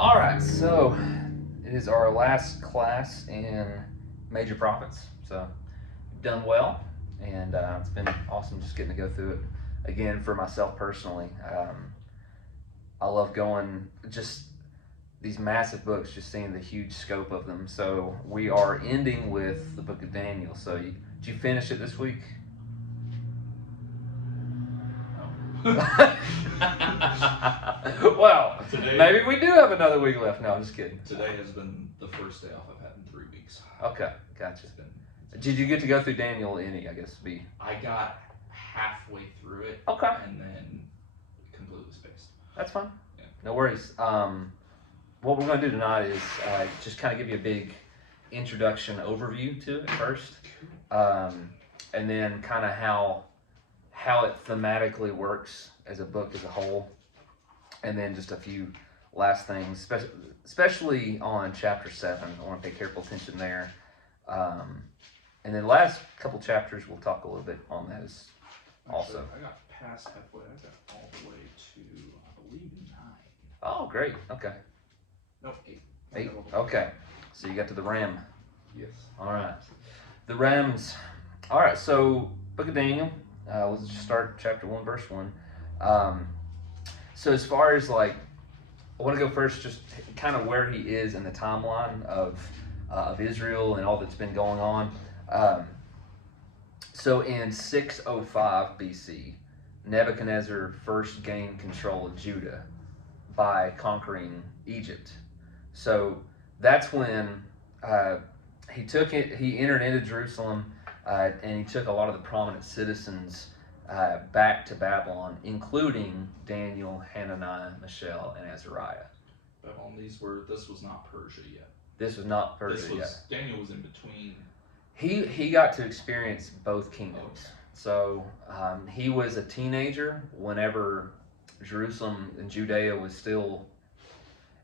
All right, so it is our last class in Major Prophets. So you've done well, and it's been awesome just getting to go through it again for myself personally. I love going just these massive books, just seeing the huge scope of them. So we are ending with the book of Daniel. So did you finish it this week? Well, maybe we do have another week left. No, I'm just kidding. Today has been the first day off I've had in 3 weeks. Okay, gotcha. Did you get to go through Daniel any, I guess, B? I got halfway through it. Okay. And then completely spaced. That's fine. Yeah. No worries. What we're going to do tonight is just kind of give you a big introduction overview to it first. And then kind of how it thematically works as a book as a whole. And then just a few last things, especially on chapter 7. I want to pay careful attention there. And then last couple chapters, we'll talk a little bit on those also. I got past halfway. I got all the way to, I believe, 9. Oh, great. Okay. No, 8. 8. Okay. So you got to the Ram. Yes. All right. The Rams. All right. So Book of Daniel. Let's just start chapter 1, verse 1. So as far as I want to go first, just kind of where he is in the timeline of Israel and all that's been going on. So in 605 BC, Nebuchadnezzar first gained control of Judah by conquering Egypt. So that's when he took it. He entered into Jerusalem, and he took a lot of the prominent citizens back to Babylon, including Daniel, Hananiah, Mishael, and Azariah. Babylon, this was not Persia yet. This was not Persia yet. Daniel was in between. He got to experience both kingdoms. Okay. So he was a teenager whenever Jerusalem and Judea was still,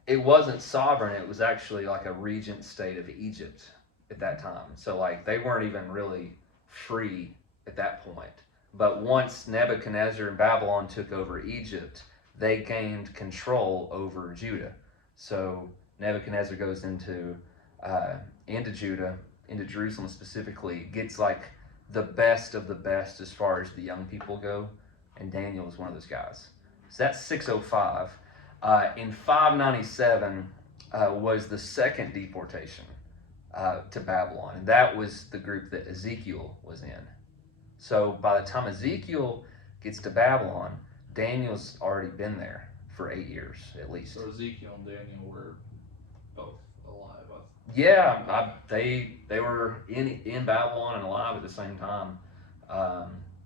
it wasn't sovereign, it was actually like a regent state of Egypt at that time. So they weren't even really free at that point. But once Nebuchadnezzar and Babylon took over Egypt, they gained control over Judah. So Nebuchadnezzar goes into Judah, into Jerusalem specifically, gets the best of the best as far as the young people go, and Daniel is one of those guys. So that's 605. In 597 was the second deportation to Babylon, and that was the group that Ezekiel was in. So by the time Ezekiel gets to Babylon, Daniel's already been there for 8 years at least. So Ezekiel and Daniel were both alive. Yeah, they were in Babylon and alive at the same time.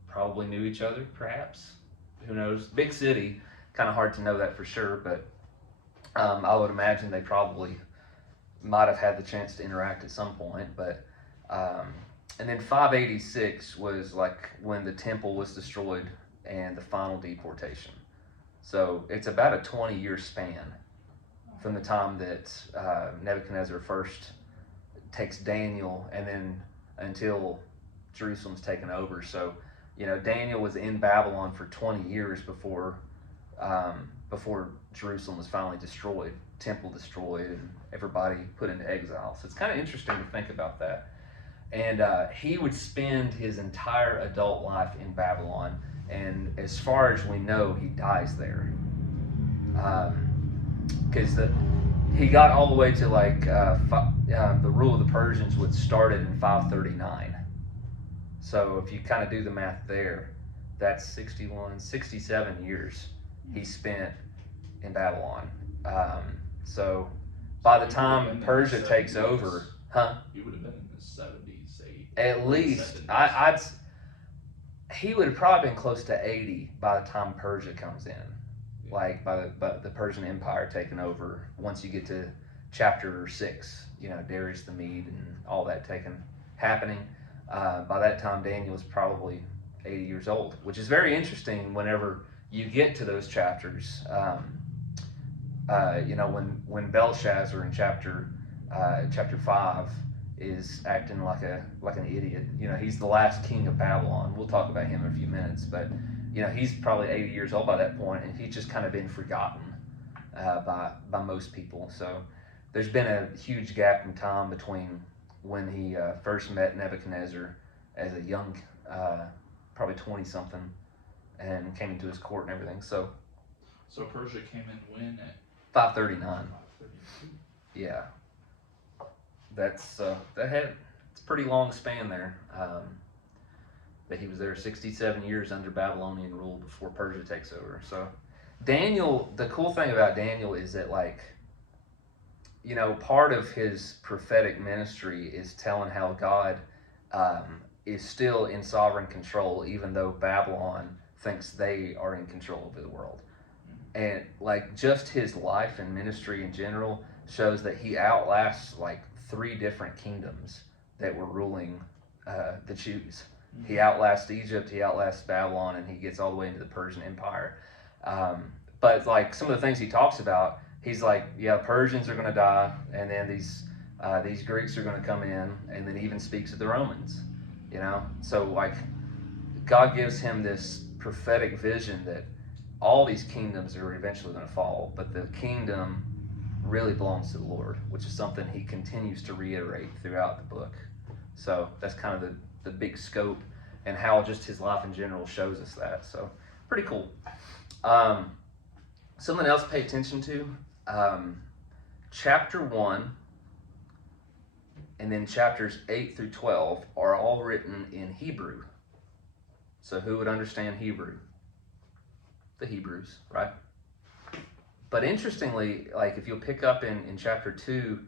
Probably knew each other, perhaps. Who knows? Big city, kind of hard to know that for sure, but I would imagine they probably might have had the chance to interact at some point. But and then 586 was when the temple was destroyed and the final deportation. So it's about a 20-year span from the time that Nebuchadnezzar first takes Daniel and then until Jerusalem's taken over. So, Daniel was in Babylon for 20 years before Jerusalem was finally destroyed, temple destroyed, and everybody put into exile. So it's kind of interesting to think about that. And he would spend his entire adult life in Babylon, and as far as we know, he dies there. Because he got all the way to the rule of the Persians would started in 539. So if you kind of do the math there, that's 67 years he spent in Babylon. So by the time Persia takes over, He would have been in the 70s, 80s. At least, he would have probably been close to 80 by the time Persia comes in. By the Persian Empire taking over once you get to chapter 6, Darius the Mede and all that happening. By that time, Daniel was probably 80 years old, which is very interesting whenever you get to those chapters. When Belshazzar in chapter 5 is acting like an idiot. He's the last king of Babylon. We'll talk about him in a few minutes, but he's probably 80 years old by that point, and he's just kind of been forgotten by most people. So there's been a huge gap in time between when he first met Nebuchadnezzar as a young, probably 20 something, and came into his court and everything. So Persia came in when at 539. 532? Yeah, that's it's a pretty long span there. But he was there 67 years under Babylonian rule before Persia takes over. So Daniel, the cool thing about Daniel is that, like, you know, part of his prophetic ministry is telling how God is still in sovereign control, even though Babylon thinks they are in control over the world. And like, just his life and ministry in general shows that he outlasts like 3 different kingdoms that were ruling the Jews. He outlasts Egypt, he outlasts Babylon, and he gets all the way into the Persian Empire. But like, some of the things he talks about, he's like, yeah, Persians are going to die, and then these Greeks are going to come in, and then even speaks of the Romans. You know, so like, God gives him this prophetic vision that all these kingdoms are eventually going to fall, but the kingdom really belongs to the Lord, which is something he continues to reiterate throughout the book. So that's kind of the big scope, and how just his life in general shows us that. So pretty cool. Something else to pay attention to, chapter 1 and then chapters 8 through 12 are all written in Hebrew. So who would understand Hebrew? The Hebrews, right? But interestingly, like, if you'll pick up in chapter 2,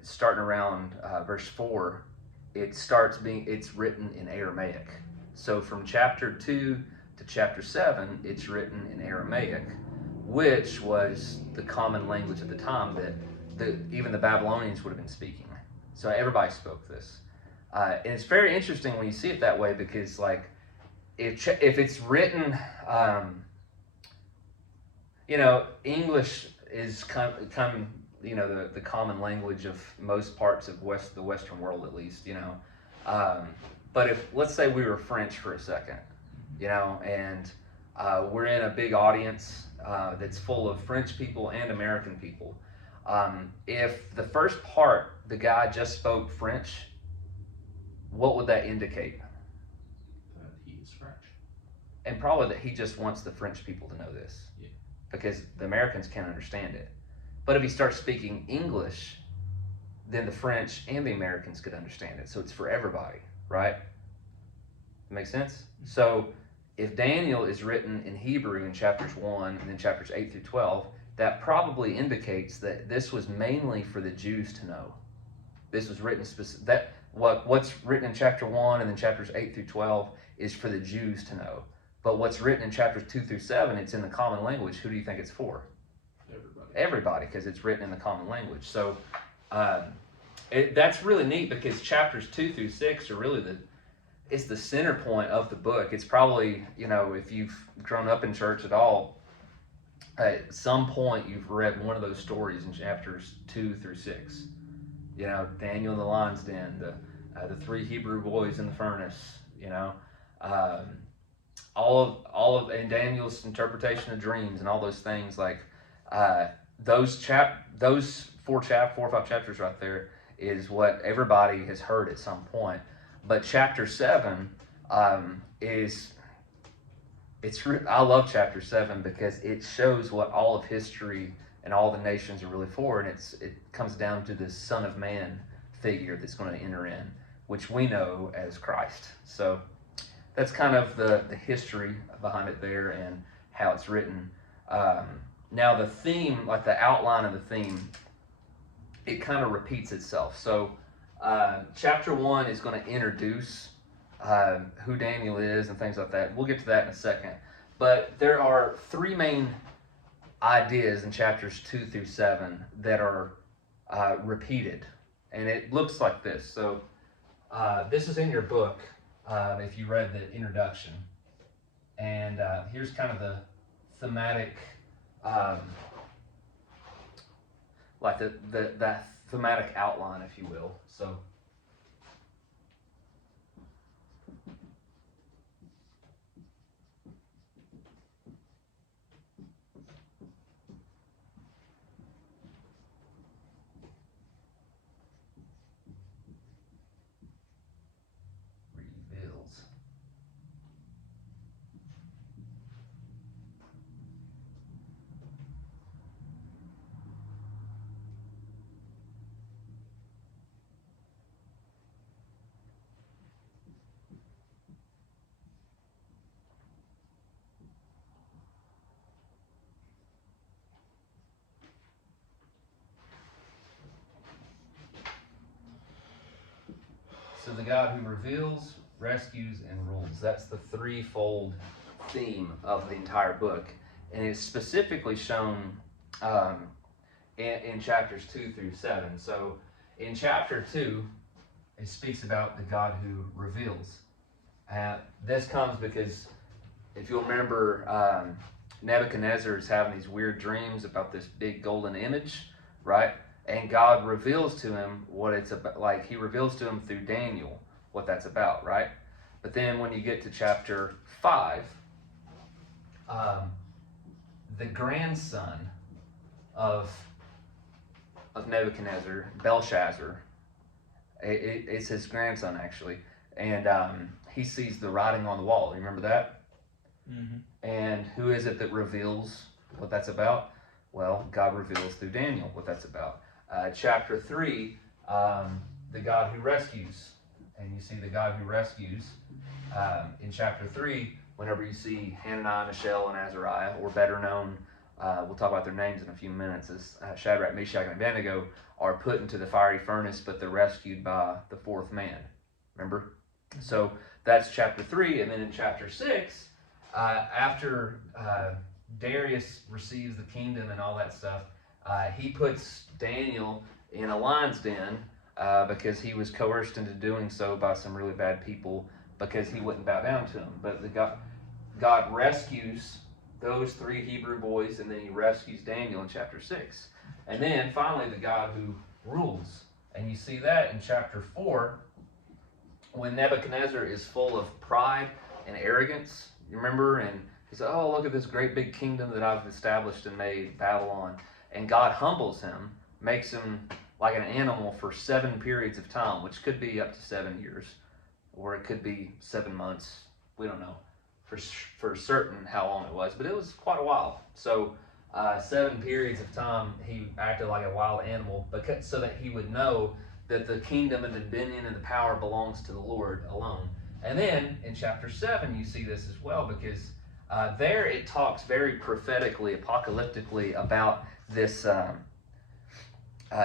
starting around verse 4, it's written in Aramaic. So from chapter 2 to chapter 7, it's written in Aramaic, which was the common language at the time that even the Babylonians would have been speaking. So everybody spoke this. And it's very interesting when you see it that way, because like, if it's written, you know, English is kind of, you know, the common language of most parts of the Western world, at least, you know. But if, let's say we were French for a second, you know, and we're in a big audience that's full of French people and American people. If the first part, the guy just spoke French, what would that indicate? That he is French. And probably that he just wants the French people to know this. Yeah. Because the Americans can't understand it. But if he starts speaking English, then the French and the Americans could understand it. So it's for everybody, right? Make sense? So if Daniel is written in Hebrew in chapters 1 and then chapters 8 through 12, that probably indicates that this was mainly for the Jews to know. This was written what's written in chapter 1 and then chapters 8 through 12 is for the Jews to know. But what's written in chapters 2 through 7, it's in the common language. Who do you think it's for? Everybody, because it's written in the common language. So that's really neat, because chapters 2 through 6 are really it's the center point of the book. It's probably, you know, if you've grown up in church at all, at some point you've read one of those stories in chapters 2 through 6. You know, Daniel in the lion's den, the 3 Hebrew boys in the furnace, you know, all of and Daniel's interpretation of dreams and all those things. Like, those 4 or 5 chapters right there is what everybody has heard at some point. But chapter 7 I love chapter 7 because it shows what all of history and all the nations are really for, and it comes down to this Son of Man figure that's going to enter in, which we know as Christ. So that's kind of the history behind it there and how it's written. Now the theme, like the outline of the theme, it kind of repeats itself. So chapter 1 is going to introduce who Daniel is and things like that. We'll get to that in a second. But there are 3 main ideas in chapters 2 through 7 that are repeated. And it looks like this. So this is in your book if you read the introduction. And here's kind of the thematic, like that thematic outline, if you will. So the God who reveals, rescues, and rules. That's the threefold theme of the entire book. And it's specifically shown in chapters 2 through 7. So in chapter 2, it speaks about the God who reveals. This comes because, if you'll remember, Nebuchadnezzar is having these weird dreams about this big golden image, right? And God reveals to him what it's about. Like, he reveals to him through Daniel what that's about, right? But then when you get to chapter 5, the grandson of Nebuchadnezzar, Belshazzar, it's his grandson actually, and he sees the writing on the wall. You remember that? Mm-hmm. And who is it that reveals what that's about? Well, God reveals through Daniel what that's about. Chapter 3, the God who rescues. And you see the God who rescues in chapter 3, whenever you see Hananiah, Mishael, and Azariah, or better known, we'll talk about their names in a few minutes, as Shadrach, Meshach, and Abednego, are put into the fiery furnace, but they're rescued by the fourth man. Remember? So that's chapter 3. And then in chapter 6, after Darius receives the kingdom and all that stuff, he puts Daniel in a lion's den because he was coerced into doing so by some really bad people because he wouldn't bow down to him. But God rescues those 3 Hebrew boys, and then he rescues Daniel in chapter 6. And then finally, the God who rules. And you see that in chapter 4, when Nebuchadnezzar is full of pride and arrogance. You remember? And he said, oh, look at this great big kingdom that I've established and made, Babylon. And God humbles him, makes him like an animal for 7 periods of time, which could be up to 7 years, or it could be 7 months. We don't know for certain how long it was, but it was quite a while. So 7 periods of time he acted like a wild animal, so that he would know that the kingdom and the dominion and the power belongs to the Lord alone. And then in chapter 7 you see this as well, because there it talks very prophetically, apocalyptically about this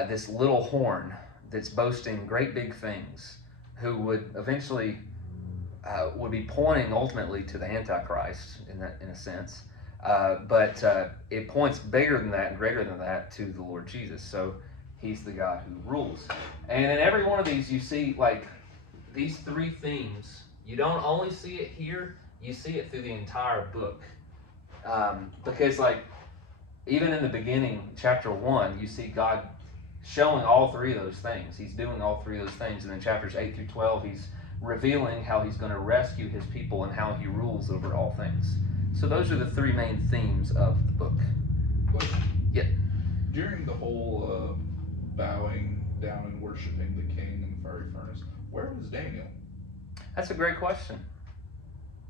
this little horn that's boasting great big things, who would eventually would be pointing ultimately to the Antichrist in a sense, but it points bigger than that and greater than that to the Lord Jesus. So he's the God who rules. And in every one of these you see like these 3 themes. You don't only see it here, you see it through the entire book, because like even in the beginning, chapter 1, you see God showing all 3 of those things. He's doing all 3 of those things. And in chapters 8 through 12, he's revealing how he's going to rescue his people and how he rules over all things. So those are the 3 main themes of the book. Question. Yeah. During the whole bowing down and worshiping the king in the fiery furnace, where was Daniel? That's a great question.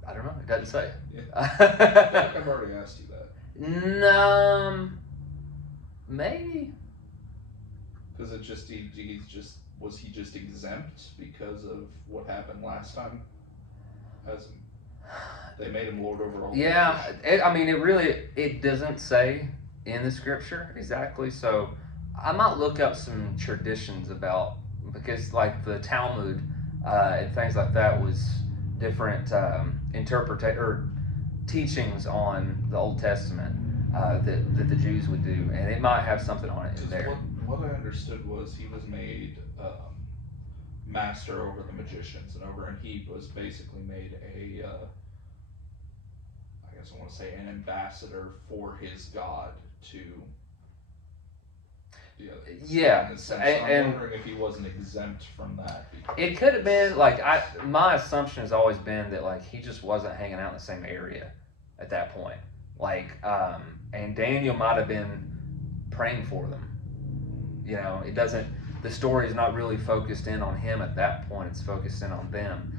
I don't know. It doesn't say. Yeah. I feel like I've already asked you that. Maybe. Because was he just exempt because of what happened last time? They made him lord over all. Yeah, it doesn't say in the scripture exactly. So I might look up some traditions about, because like the Talmud and things like that was different teachings on the Old Testament that the Jews would do, and it might have something on it in there. What I understood was he was made master over the magicians, and he was basically made I guess I want to say an ambassador for his God to. Yeah, in a sense. I'm wondering if he wasn't exempt from that. It could have been like my assumption has always been that like he just wasn't hanging out in the same area at that point. Like, and Daniel might have been praying for them. You know, the story is not really focused in on him at that point. It's focused in on them.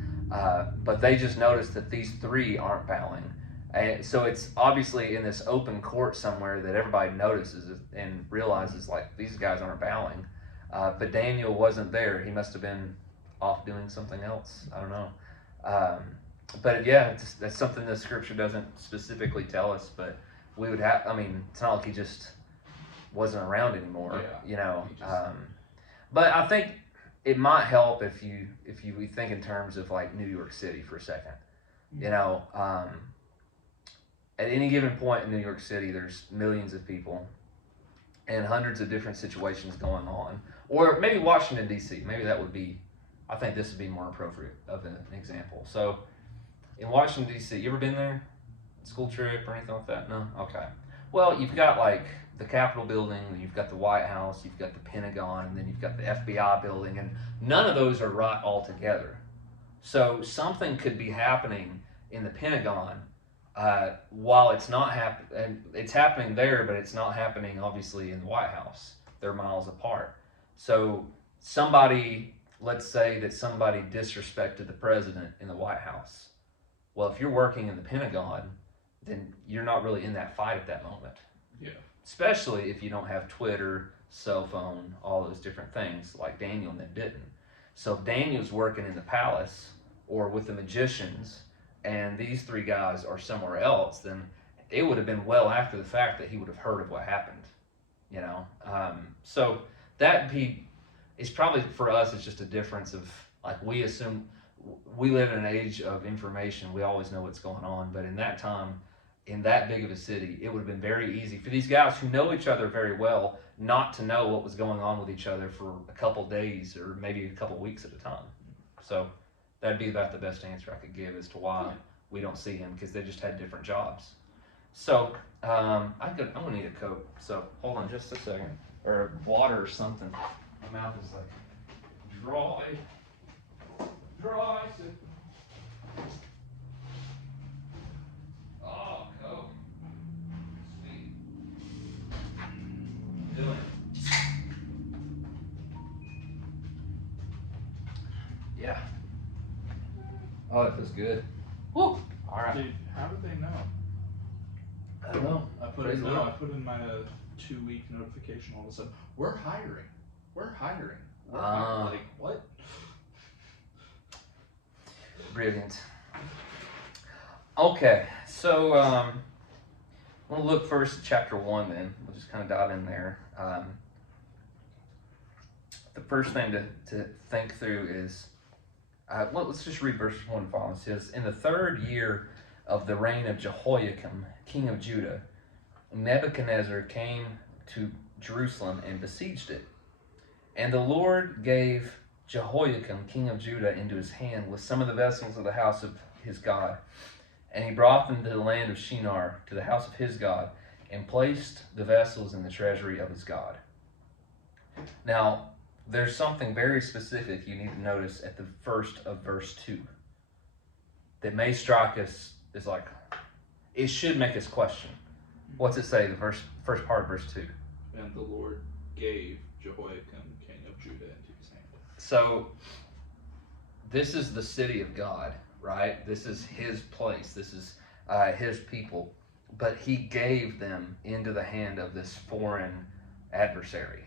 But they just noticed that these 3 aren't bowing. And so it's obviously in this open court somewhere that everybody notices it and realizes like these guys aren't bowing. But Daniel wasn't there. He must have been off doing something else. I don't know. But yeah, that's something the scripture doesn't specifically tell us, but we would have, it's not like he just wasn't around anymore, Yeah, you know. But I think it might help if we think in terms of like New York City for a second. You know, at any given point in New York City, there's millions of people and hundreds of different situations going on. Or maybe Washington, D.C. Maybe that would be, I think this would be more appropriate of an example. So in Washington, D.C., you ever been there? School trip or anything like that? No? Okay. Well, you've got like the Capitol building, you've got the White House, you've got the Pentagon, and then you've got the FBI building, and none of those are right all together. So something could be happening in the Pentagon while it's not happening, and it's happening there, but it's not happening obviously in the White House. They're miles apart. So somebody, let's say that somebody disrespected the president in the White House. Well, if you're working in the Pentagon, then you're not really in that fight at that moment. Yeah. Especially if you don't have Twitter, cell phone, all those different things like Daniel and them didn't. So if Daniel's working in the palace or with the magicians and these three guys are somewhere else, then it would have been well after the fact that he would have heard of what happened, you know? So that is probably for us, it's just a difference of like we assume we live in an age of information. We always know what's going on, but in that time, in that big of a city, it would have been very easy for these guys who know each other very well not to know what was going on with each other for a couple days or maybe a couple weeks at a time. So that'd be about the best answer I could give as to why we don't see him, because they just had different jobs. So I'm gonna need a Coke. So hold on just a second, or water or something. My mouth is like dry. Oh, Coke. Sweet. Doing it. Yeah. Oh, that feels good. Woo! All right. Dude, how did they know? I don't know. I put in my 2-week notification all of a sudden. We're hiring. Like what? Brilliant. Okay, so we'll look first at chapter 1 then. We'll just kind of dive in there. The first thing to think through is, let's just read verse 1 following. It says, in the 3rd year of the reign of Jehoiakim, king of Judah, Nebuchadnezzar came to Jerusalem and besieged it. And the Lord gave Jehoiakim, king of Judah, into his hand with some of the vessels of the house of his God. And he brought them to the land of Shinar, to the house of his God, and placed the vessels in the treasury of his God. Now, there's something very specific you need to notice at the first of verse 2 that may strike us as like, it should make us question. What's it say, the first part of verse 2? And the Lord gave Jehoiakim, king of Judah, into his hand. So, this is the city of God, right? This is his place. This is his people. But he gave them into the hand of this foreign adversary.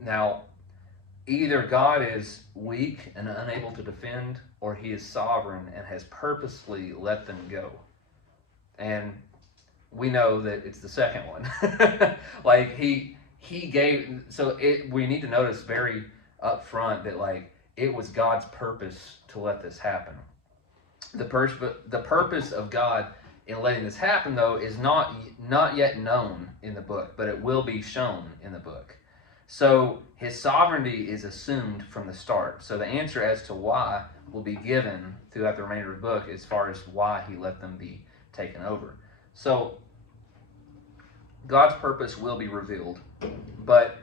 Now, either God is weak and unable to defend, or he is sovereign and has purposefully let them go. And we know that it's the second one. Like he gave, so we need to notice very up front that like it was God's purpose to let this happen. The purpose of God in letting this happen, though, is not yet known in the book, but it will be shown in the book. So his sovereignty is assumed from the start. So the answer as to why will be given throughout the remainder of the book as far as why he let them be taken over. So God's purpose will be revealed, but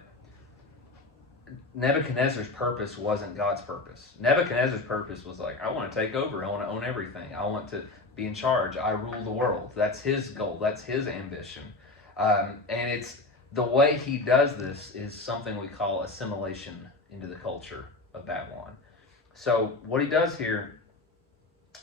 Nebuchadnezzar's purpose wasn't God's purpose. Nebuchadnezzar's purpose was like, I want to take over. I want to own everything. I want to be in charge. I rule the world. That's his goal. That's his ambition. And it's the way he does this is something we call assimilation into the culture of Babylon. So what he does here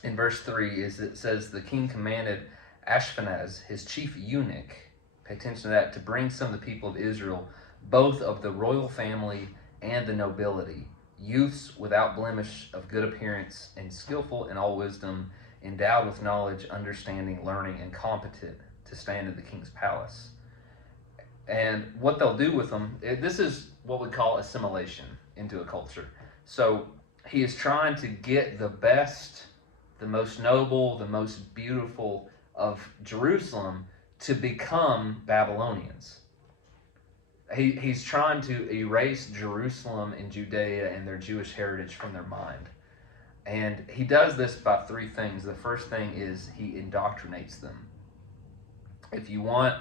in verse 3 is it says the king commanded Ashpenaz, his chief eunuch, pay attention to that, to bring some of the people of Israel, both of the royal family and the nobility, youths without blemish, of good appearance, and skillful in all wisdom, endowed with knowledge, understanding, learning, and competent to stand in the king's palace. And what they'll do with them, this is what we call assimilation into a culture. So he is trying to get the best, the most noble, the most beautiful of Jerusalem to become Babylonians. He's trying to erase Jerusalem and Judea and their Jewish heritage from their mind. And he does this by three things. The first thing is he indoctrinates them. If you want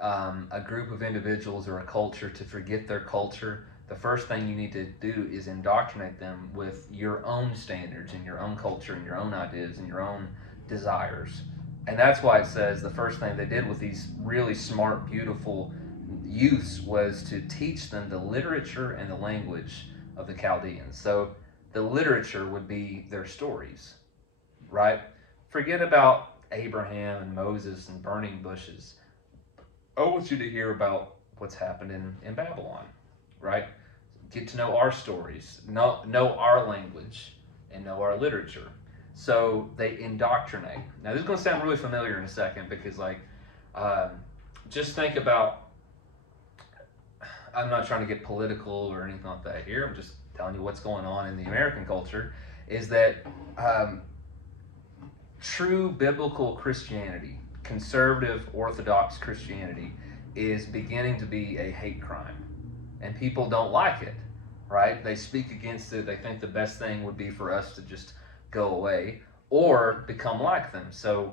a group of individuals or a culture to forget their culture, the first thing you need to do is indoctrinate them with your own standards and your own culture and your own ideas and your own desires. And that's why it says the first thing they did with these really smart, beautiful youths was to teach them the literature and the language of the Chaldeans. So the literature would be their stories, right? Forget about Abraham and Moses and burning bushes. I want you to hear about what's happened in Babylon, right? Get to know our stories, know our language, and know our literature. So they indoctrinate. Now this is going to sound really familiar in a second because just think about, I'm not trying to get political or anything like that here. I'm just telling you what's going on in the American culture is that true biblical Christianity, conservative Orthodox Christianity, is beginning to be a hate crime. And people don't like it, right? They speak against it. They think the best thing would be for us to just go away or become like them. So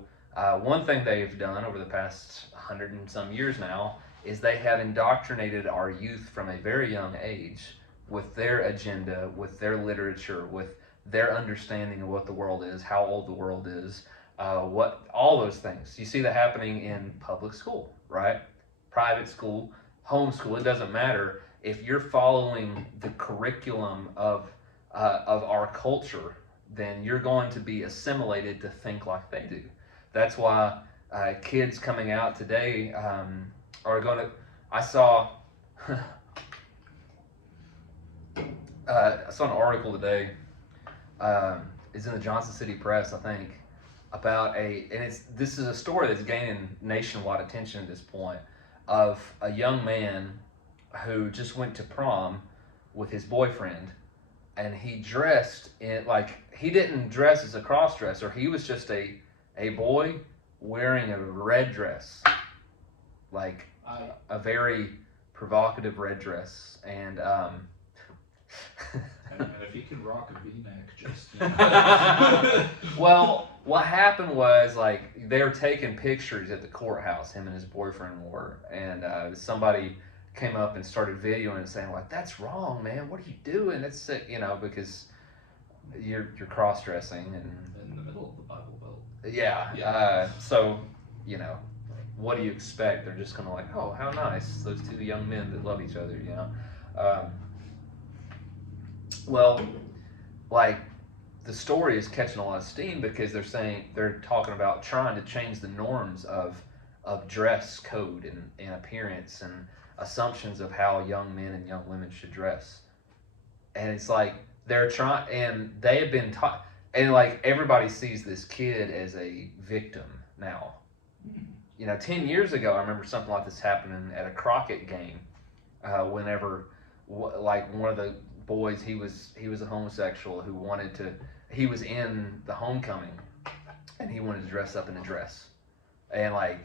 one thing they've done over the past 100 and some years now is they have indoctrinated our youth from a very young age with their agenda, with their literature, with their understanding of what the world is, how old the world is, all those things. You see that happening in public school, right? Private school, homeschool, it doesn't matter. If you're following the curriculum of our culture, then you're going to be assimilated to think like they do. That's why kids coming out today are going to. I saw an article today. It's in the Johnson City Press, I think, about this is a story that's gaining nationwide attention at this point, of a young man who just went to prom with his boyfriend, and he dressed in, like, he didn't dress as a cross-dresser. He was just a boy wearing a red dress, like a very provocative red dress, and and if he can rock a V-neck, just you know. Well, what happened was, like, they were taking pictures at the courthouse, him and his boyfriend were, and somebody came up and started videoing and saying, like, that's wrong, man, what are you doing? It's, you know, because you're cross-dressing and in the middle of the Bible Belt. yeah. So, you know, what do you expect? They're just gonna, like, oh, how nice, those two young men that love each other, you know. Well, like, the story is catching a lot of steam because they're talking about trying to change the norms of dress code and appearance and assumptions of how young men and young women should dress. And it's like they're trying, and they have been taught, and like everybody sees this kid as a victim now. You know, 10 years ago, I remember something like this happening at a Crockett game. Whenever, like, one of the boys, he was a homosexual who he was in the homecoming, and he wanted to dress up in a dress, and, like,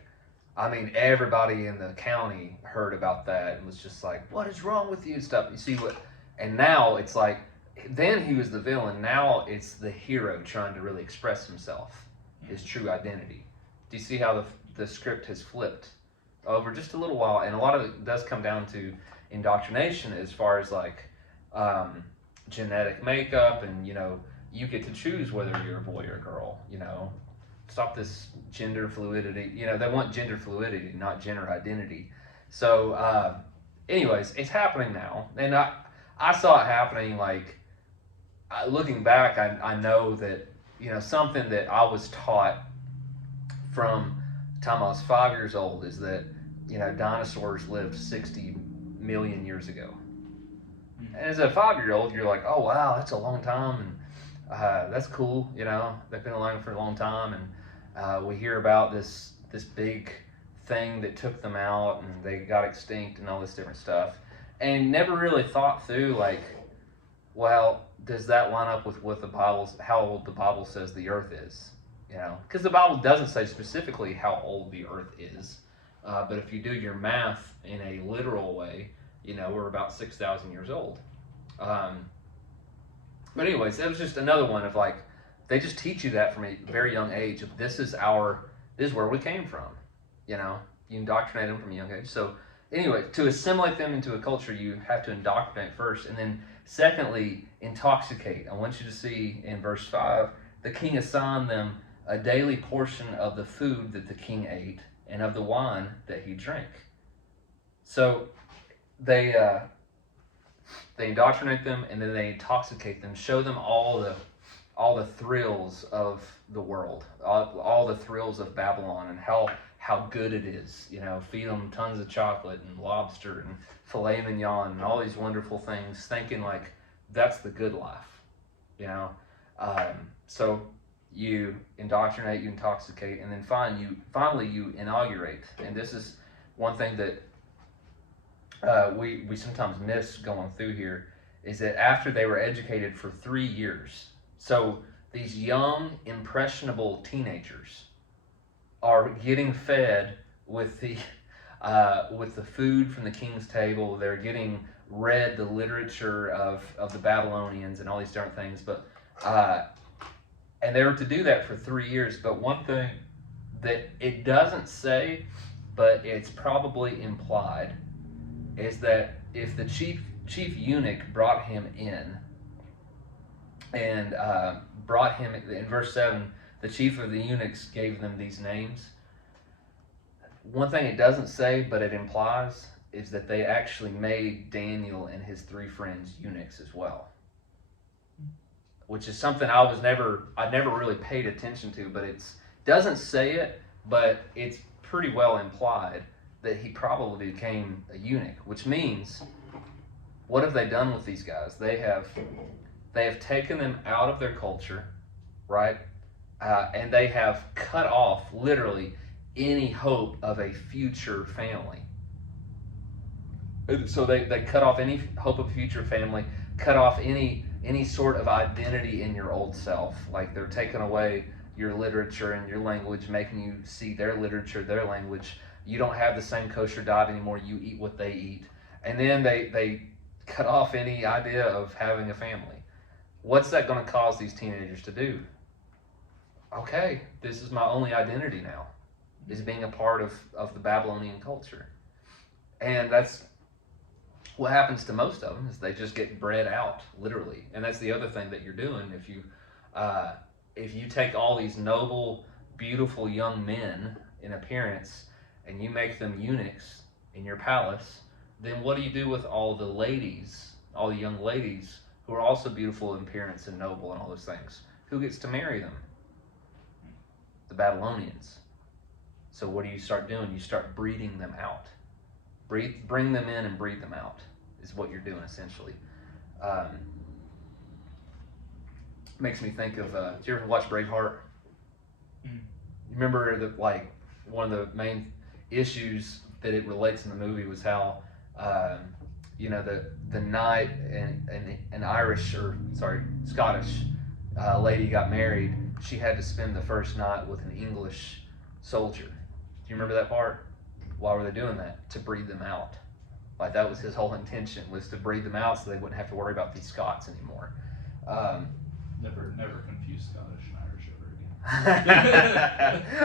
I mean, everybody in the county heard about that and was just like, what is wrong with you, stuff. You see what, and now it's like, then he was the villain, now it's the hero trying to really express himself, his true identity. Do you see how the script has flipped over just a little while? And a lot of it does come down to indoctrination as far as, like, genetic makeup, and, you know, you get to choose whether you're a boy or a girl, you know. Stop this gender fluidity. You know, they want gender fluidity, not gender identity. So, anyways, it's happening now. And I saw it happening, like, looking back, I know that, you know, something that I was taught from the time I was 5 years old is that, you know, dinosaurs lived 60 million years ago. And as a 5-year-old, you're like, oh, wow, that's a long time, and that's cool, you know, they've been alive for a long time, and we hear about this big thing that took them out, and they got extinct, and all this different stuff, and never really thought through, like, Well, does that line up with what the Bible's how old the Bible says the earth is? You know, because the Bible doesn't say specifically how old the earth is, but if you do your math in a literal way, you know, we're about 6,000 years old. Um, but anyways, it was just another one of like they just teach you that from a very young age. Of this is where we came from. You know, you indoctrinate them from a young age. So anyway, to assimilate them into a culture, you have to indoctrinate first, and then secondly, intoxicate. I want you to see in verse 5, the king assigned them a daily portion of the food that the king ate and of the wine that he drank. So they indoctrinate them and then they intoxicate them, show them all the thrills of the world, all the thrills of Babylon and how good it is. You know, feed them tons of chocolate and lobster and filet mignon and all these wonderful things, thinking like that's the good life. You know, so you indoctrinate, you intoxicate, and then finally you inaugurate. And this is one thing that we sometimes miss going through here, is that after they were educated for 3 years, so these young, impressionable teenagers are getting fed with the food from the king's table. They're getting read the literature of the Babylonians and all these different things. But and they were to do that for 3 years. But one thing that it doesn't say, but it's probably implied, is that if the chief eunuch brought him in and brought him in verse 7, the chief of the eunuchs gave them these names. One thing it doesn't say, but it implies, is that they actually made Daniel and his 3 friends eunuchs as well, which is something I never really paid attention to, but it doesn't say it, but it's pretty well implied that he probably became a eunuch, which means, what have they done with these guys? They have taken them out of their culture, right? And they have cut off, literally, any hope of a future family. So they cut off any hope of a future family, cut off any sort of identity in your old self. Like they're taking away your literature and your language, making you see their literature, their language. You don't have the same kosher diet anymore. You eat what they eat. And then they cut off any idea of having a family. What's that going to cause these teenagers to do? Okay, this is my only identity now, is being a part of the Babylonian culture. And that's what happens to most of them, is they just get bred out, literally. And that's the other thing that you're doing. If you take all these noble, beautiful young men in appearance and you make them eunuchs in your palace, then what do you do with all the ladies, all the young ladies who are also beautiful in appearance and noble and all those things? Who gets to marry them? The Babylonians. So what do you start doing? You start breeding them out. Bring them in and breed them out is what you're doing essentially. Makes me think of, did you ever watch Braveheart? You remember that, like, one of the main issues that it relates in the movie was how, the night an Irish, or sorry, Scottish lady got married. She had to spend the first night with an English soldier. Do you remember that part? Why were they doing that? To breed them out. Like, that was his whole intention, was to breed them out so they wouldn't have to worry about these Scots anymore. Never confuse Scottish and Irish ever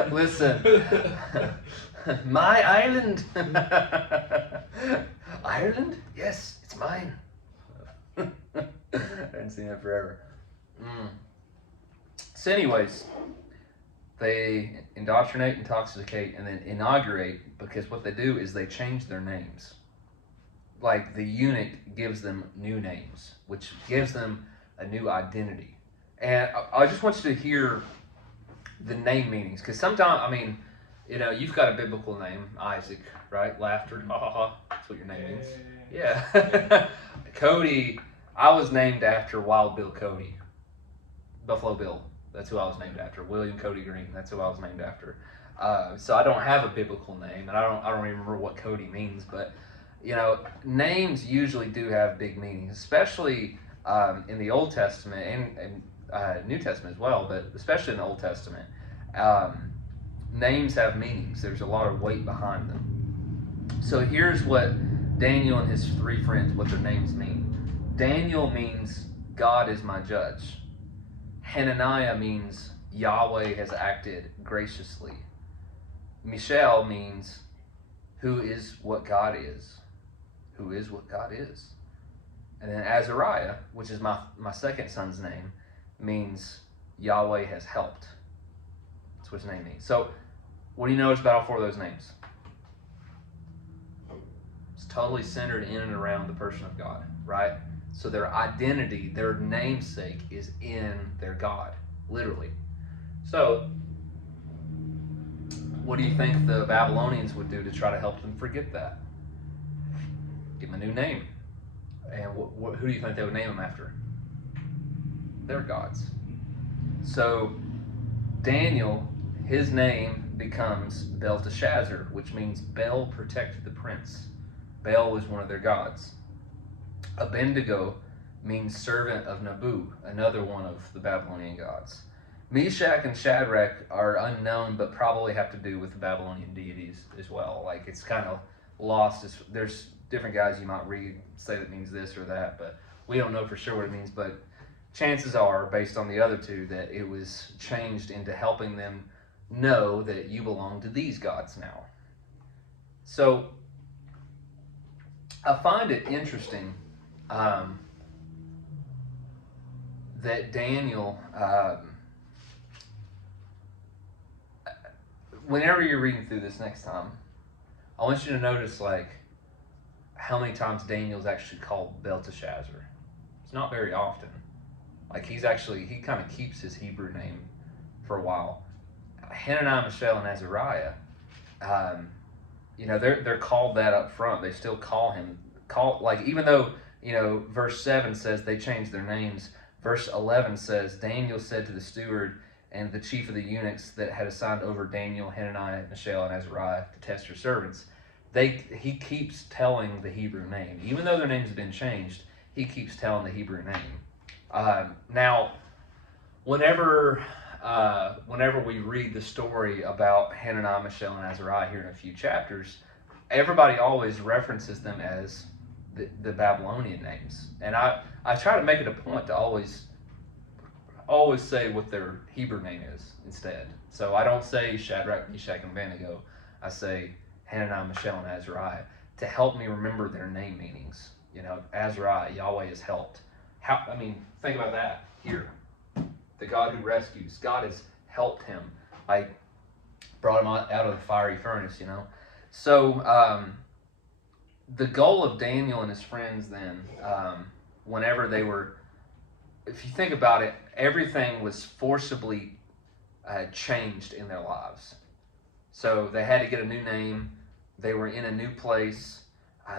again. Listen, my island. Ireland? Yes, it's mine. I haven't seen that forever. So anyways, they indoctrinate, intoxicate, and then inaugurate, because what they do is they change their names. Like, the eunuch gives them new names, which gives them a new identity. And I just want you to hear the name meanings, because sometimes, you've got a biblical name, Isaac, right? Laughter, ha ha ha, that's what your name means. Yeah. Cody, I was named after Wild Bill Cody. Buffalo Bill, that's who I was named after. William Cody Green, that's who I was named after. So I don't have a biblical name, and I don't even remember what Cody means, but names usually do have big meanings, especially in the Old Testament and New Testament as well, but especially in the Old Testament, names have meanings. There's a lot of weight behind them. So here's what Daniel and his three friends, what their names mean. Daniel means God is my judge. Hananiah means Yahweh has acted graciously. Mishael means who is what God is. Who is what God is. And then Azariah, which is my second son's name, means Yahweh has helped. That's what his name means. So, what do you notice about all four of those names? It's totally centered in and around the person of God, right? So their identity, their namesake is in their God, literally. So, what do you think the Babylonians would do to try to help them forget that? Give them a new name. And who do you think they would name them after? Their gods. So Daniel, his name becomes Belteshazzar, which means Bel protected the prince. Bel was one of their gods. Abednego means servant of Nabu, another one of the Babylonian gods. Meshach and Shadrach are unknown, but probably have to do with the Babylonian deities as well. Like, it's kind of lost. There's different guys you might read say that means this or that, but we don't know for sure what it means. But chances are, based on the other two, that it was changed into helping them know that you belong to these gods now. So I find it interesting that Daniel, whenever you're reading through this next time, I want you to notice like how many times Daniel's actually called Belteshazzar. It's not very often. Like he kind of keeps his Hebrew name for a while. Hananiah, Mishael, and Azariah, they're called that up front. They still call him, even though, verse 7 says they changed their names. Verse 11 says, Daniel said to the steward and the chief of the eunuchs that had assigned over Daniel, Hananiah, Mishael, and Azariah to test your servants. He keeps telling the Hebrew name. Even though their names have been changed, he keeps telling the Hebrew name. Now, whenever we read the story about Hananiah, Mishael, and Azariah here in a few chapters, everybody always references them as the Babylonian names. And I try to make it a point to always say what their Hebrew name is instead. So I don't say Shadrach, Meshach, and Abednego. I say Hananiah, Mishael, and Azariah to help me remember their name meanings. Azariah, Yahweh has helped. Think about that here. The God who rescues. God has helped him. I brought him out of the fiery furnace, So the goal of Daniel and his friends then, whenever they were, if you think about it, everything was forcibly changed in their lives. So they had to get a new name. They were in a new place.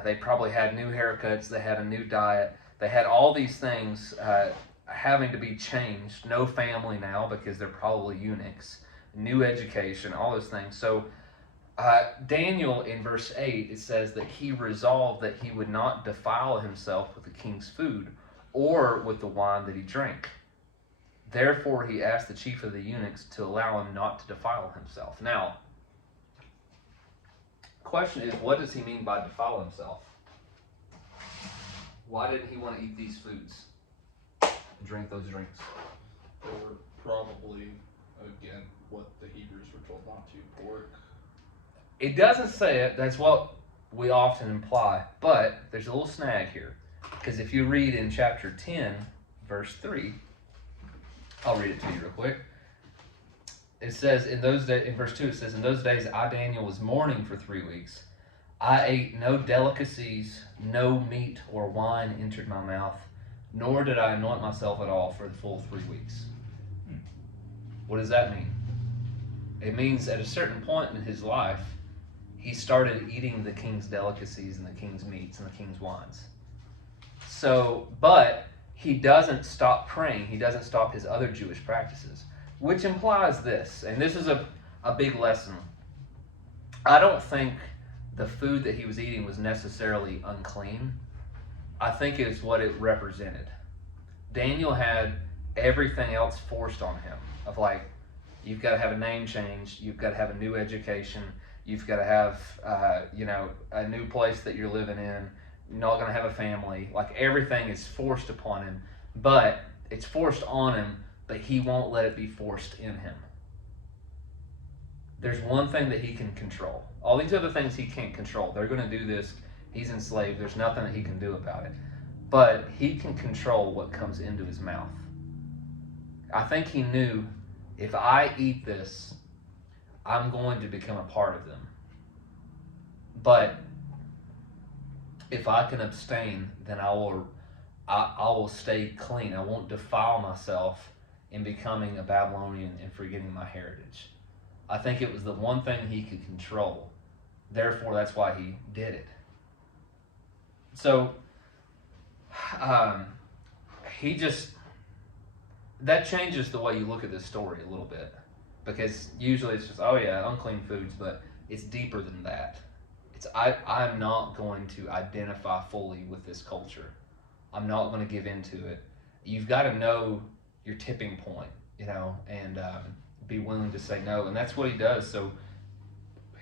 They probably had new haircuts. They had a new diet. They had all these things having to be changed. No family now because they're probably eunuchs. New education, all those things. So Daniel, in verse 8, it says that he resolved that he would not defile himself with the king's food or with the wine that he drank. Therefore, he asked the chief of the eunuchs to allow him not to defile himself. Now, the question is, what does he mean by defile himself? Why didn't he want to eat these foods and drink those drinks? They were probably, again, what the Hebrews were told not to. Pork. It doesn't say it. That's what we often imply. But there's a little snag here. Because if you read in chapter 10, verse 3, I'll read it to you real quick. It says, in verse 2, it says, in those days I, Daniel, was mourning for 3 weeks. I ate no delicacies, no meat or wine entered my mouth, nor did I anoint myself at all for the full 3 weeks. What does that mean? It means at a certain point in his life, he started eating the king's delicacies and the king's meats and the king's wines. So, but he doesn't stop praying. He doesn't stop his other Jewish practices, which implies this, and this is a big lesson. I don't think the food that he was eating was necessarily unclean. I think it's what it represented. Daniel had everything else forced on him of like, you've got to have a name change, you've got to have a new education, you've got to have, a new place that you're living in, you're not going to have a family. Like everything is forced upon him, but it's forced on him, but he won't let it be forced in him. There's one thing that he can control. All these other things he can't control. They're going to do this. He's enslaved. There's nothing that he can do about it. But he can control what comes into his mouth. I think he knew, if I eat this, I'm going to become a part of them. But if I can abstain, then I will stay clean. I won't defile myself in becoming a Babylonian and forgetting my heritage. I think it was the one thing he could control. Therefore, that's why he did it. So, that changes the way you look at this story a little bit. Because usually it's just, oh yeah, unclean foods, but it's deeper than that. I'm not going to identify fully with this culture. I'm not going to give into it. You've got to know your tipping point, and be willing to say no. And that's what he does. So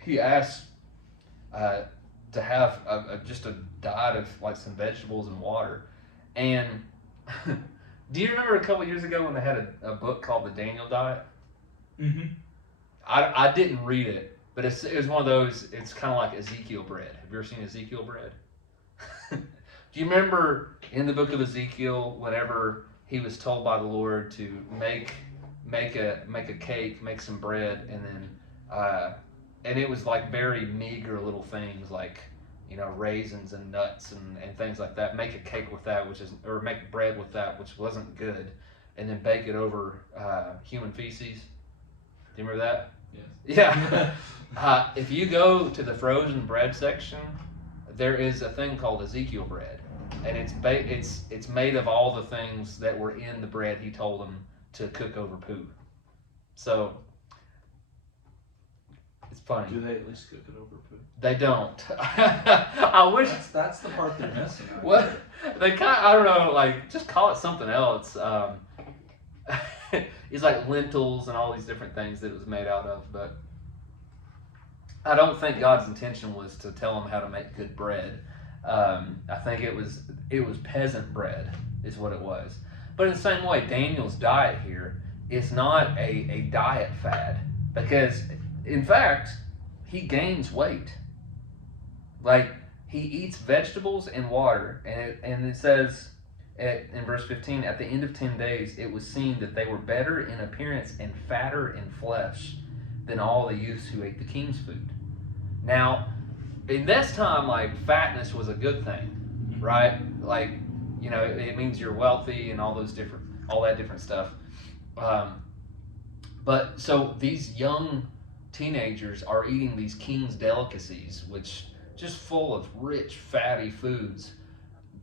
he asks to have just a diet of like some vegetables and water. And do you remember a couple years ago when they had a book called The Daniel Diet? Mm-hmm. I didn't read it, but it was one of those, it's kind of like Ezekiel bread. Have you ever seen Ezekiel bread? Do you remember in the book of Ezekiel, whenever he was told by the Lord to make a cake, make some bread, and then and it was like very meager little things like raisins and nuts and things like that. Make a cake with that, or make bread with that, which wasn't good, and then bake it over human feces. Do you remember that? Yes. Yeah. If you go to the frozen bread section, there is a thing called Ezekiel bread, and it's made of all the things that were in the bread he told them to cook over poo. So it's funny. Do they at least cook it over poo? They don't. I wish. That's the part they're missing. What they I don't know. Like, just call it something else. It's like lentils and all these different things that it was made out of, but I don't think God's intention was to tell them how to make good bread. I think it was peasant bread is what it was. But in the same way, Daniel's diet here is not a diet fad, because in fact he gains weight. Like, he eats vegetables and water, and it says in verse 15, at the end of 10 days, it was seen that they were better in appearance and fatter in flesh than all the youths who ate the king's food. Now, in this time, like, fatness was a good thing, right? Like, it means you're wealthy and all that different stuff. But so these young teenagers are eating these king's delicacies, which just full of rich, fatty foods.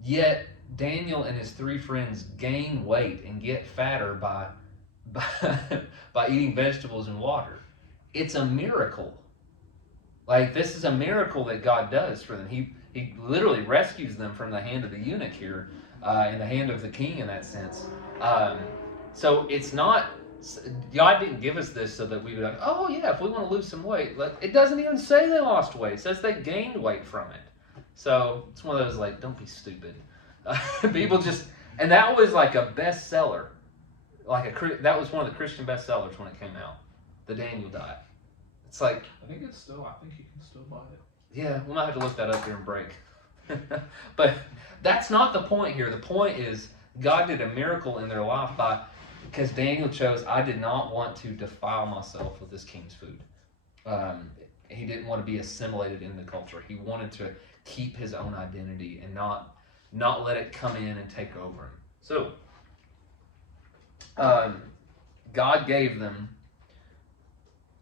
Yet Daniel and his three friends gain weight and get fatter by eating vegetables and water. It's a miracle. Like, this is a miracle that God does for them. He literally rescues them from the hand of the eunuch here, in the hand of the king in that sense. So it's not, God didn't give us this so that we would be like, oh yeah, if we want to lose some weight. It doesn't even say they lost weight. It says they gained weight from it. So it's one of those, like, don't be stupid. People just, and that was like a bestseller. That was one of the Christian bestsellers when it came out. The Daniel Diet. It's like, I think you can still buy it. Yeah, we might have to look that up during break. But that's not the point here. The point is, God did a miracle in their life because Daniel chose, I did not want to defile myself with this king's food. He didn't want to be assimilated in the culture. He wanted to keep his own identity and not let it come in and take over him. So, God gave them,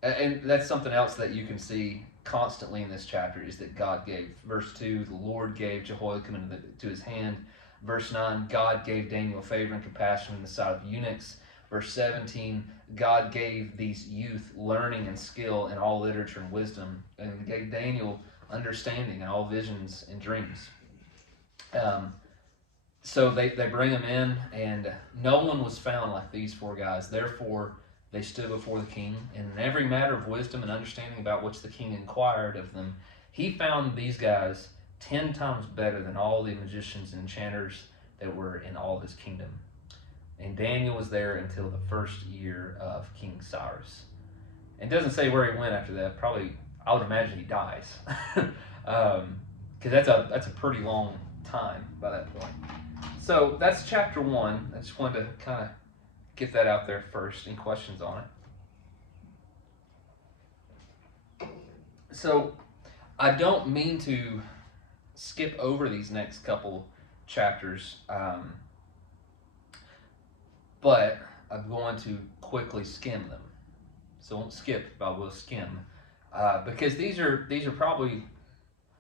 and that's something else that you can see constantly in this chapter, is that God gave. Verse 2, the Lord gave Jehoiakim into his hand. Verse 9, God gave Daniel favor and compassion in the sight of eunuchs. Verse 17, God gave these youth learning and skill in all literature and wisdom, and gave Daniel understanding in all visions and dreams. So they bring him in, and no one was found like these four guys. Therefore, they stood before the king, and in every matter of wisdom and understanding about which the king inquired of them, he found these guys 10 times better than all the magicians and enchanters that were in all his kingdom. And Daniel was there until the first year of King Cyrus. It doesn't say where he went after that. Probably, I would imagine he dies, because that's a pretty long time by that point. So that's chapter 1. I just wanted to kind of get that out there first. Any questions on it? So I don't mean to skip over these next couple chapters, but I'm going to quickly skim them. So I won't skip, but I will skim, because these are probably,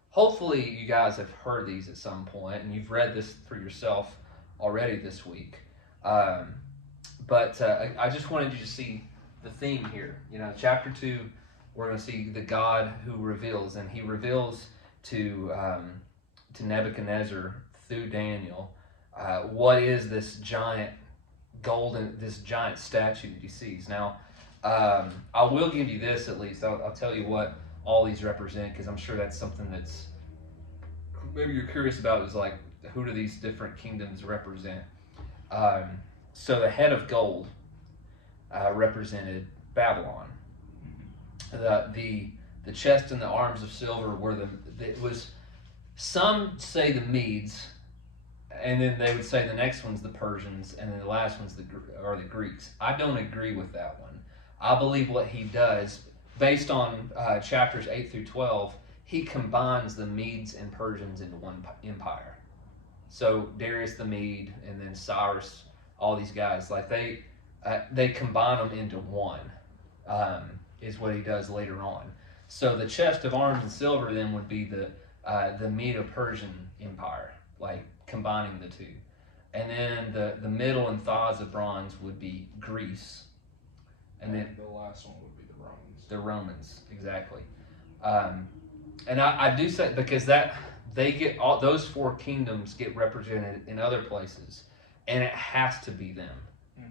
hopefully you guys have heard these at some point, and you've read this for yourself already this week. But I just wanted you to see the theme here. Chapter 2, we're going to see the God who reveals, and he reveals to Nebuchadnezzar through Daniel what is this giant statue that he sees. Now, I will give you this at least. I'll tell you what all these represent, because I'm sure that's something that's maybe you're curious about, is like, who do these different kingdoms represent? So the head of gold represented Babylon. The chest and the arms of silver were some say the Medes, and then they would say the next one's the Persians, and then the last one's the Greeks. I don't agree with that one. I believe what he does, based on chapters 8 through 12, he combines the Medes and Persians into one empire. So Darius the Mede, and then Cyrus, all these guys, like they combine them into one, is what he does later on. So the chest of arms and silver then would be the Medo-Persian Empire, like combining the two. And then the middle and thighs of bronze would be Greece. And then the last one would be the Romans. The Romans, exactly. And I do say, because they get those four kingdoms get represented in other places, and it has to be them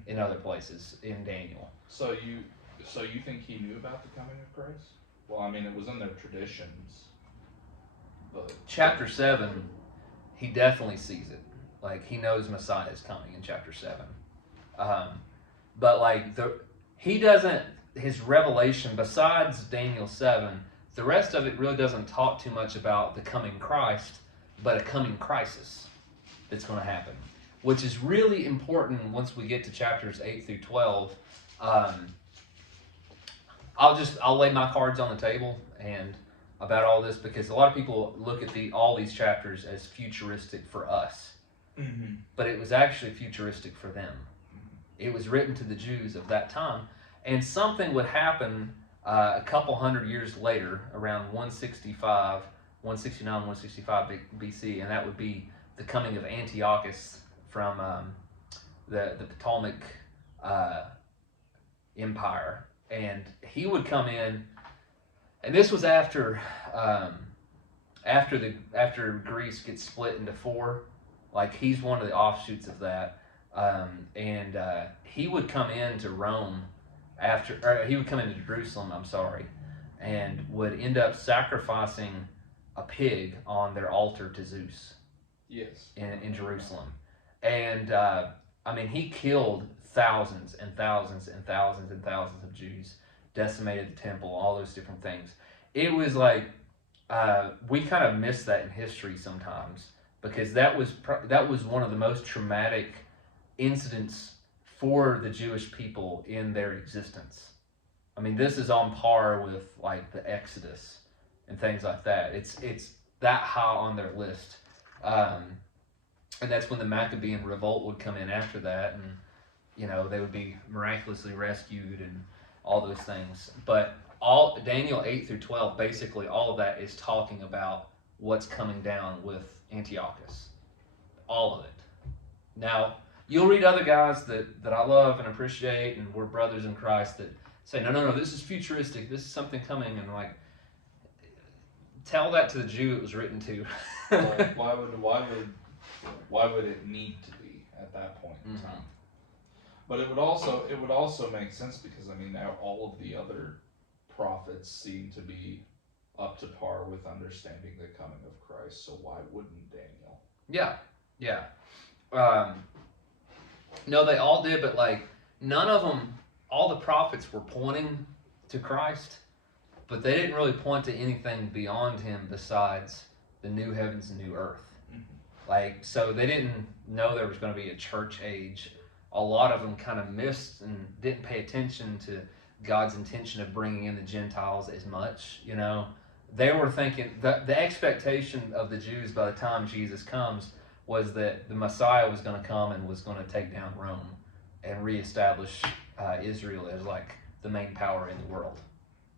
in other places in Daniel. So you think he knew about the coming of Christ? Well, I mean, it was in their traditions. But chapter 7, he definitely sees it. Like, he knows Messiah is coming in chapter 7. But like he doesn't, his revelation, besides Daniel 7, the rest of it really doesn't talk too much about the coming Christ, but a coming crisis that's going to happen, which is really important once we get to chapters 8 through 12. I'll lay my cards on the table and about all this, because a lot of people look at all these chapters as futuristic for us, but it was actually futuristic for them. It was written to the Jews of that time, and something would happen a couple hundred years later, around 169, 165 BC, and that would be the coming of Antiochus from the Ptolemaic Empire, and he would come in, and this was after Greece gets split into four. Like, he's one of the offshoots of that, and he would come into Rome he would come into Jerusalem, and would end up sacrificing a pig on their altar to Zeus. Yes. In Jerusalem. And I mean, he killed thousands and thousands and thousands and thousands of Jews, decimated the temple, all those different things. It was like, we kind of miss that in history sometimes, because that was one of the most traumatic incidents for the Jewish people in their existence. I mean, this is on par with like the Exodus and things like that. It's that high on their list. And that's when the Maccabean revolt would come in after that, and they would be miraculously rescued and all those things. But all Daniel 8 through 12, basically all of that is talking about what's coming down with Antiochus. All of it. Now, you'll read other guys that I love and appreciate, and we're brothers in Christ, that say, no, this is futuristic, this is something coming, and like, tell that to the Jew it was written to. Why would Why would it need to be at that point in Mhm. time? But it would also make sense because I mean now all of the other prophets seem to be up to par with understanding the coming of Christ. So why wouldn't Daniel? Yeah, yeah. No, they all did, but like none of them. All the prophets were pointing to Christ, but they didn't really point to anything beyond him besides the new heavens and new earth. Like, so they didn't know there was going to be a church age. A lot of them kind of missed and didn't pay attention to God's intention of bringing in the Gentiles as much. You know, they were thinking the expectation of the Jews by the time Jesus comes was that the Messiah was going to come and was going to take down Rome and reestablish Israel as like the main power in the world,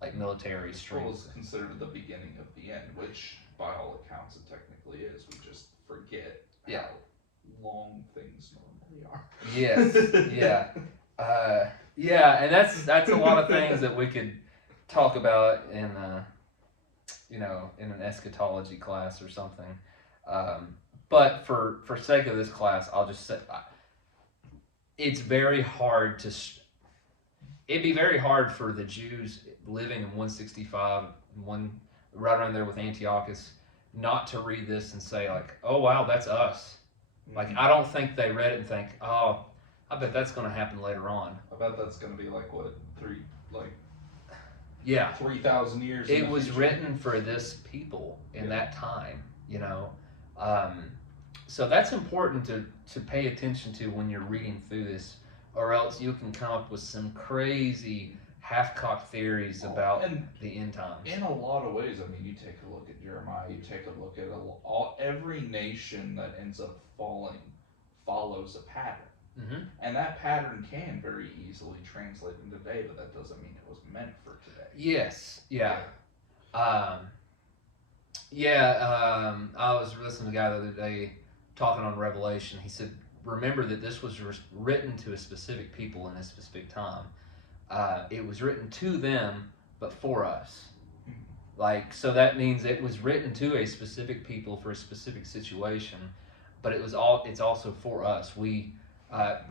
like military strength. Well, it's considered the beginning of the end, which by all accounts it technically is. We just forget Yeah. how long things normally are. Yes, yeah, yeah, and that's a lot of things that we could talk about in in an eschatology class or something. But for sake of this class, I'll just say it's very hard to. It'd be very hard for the Jews living in 165, right around there with Antiochus, not to read this and say like, "Oh wow, that's us." Like I don't think they read it and think, "Oh, I bet that's going to happen later on." I bet that's going to be like what Yeah, 3,000 years. it was written for this people in that time, so that's important to pay attention to when you're reading through this, or else you can come up with some crazy half-cocked theories about the end times. In a lot of ways, I mean, you take a look at Jeremiah, you take a look at every nation that ends up falling follows a pattern. Mm-hmm. And that pattern can very easily translate into today, but that doesn't mean it was meant for today. Yes, yeah. I was listening to a guy the other day talking on Revelation. He said, remember that this was written to a specific people in a specific time. It was written to them, but for us. Like, so that means it was written to a specific people for a specific situation, but it's also for us. We,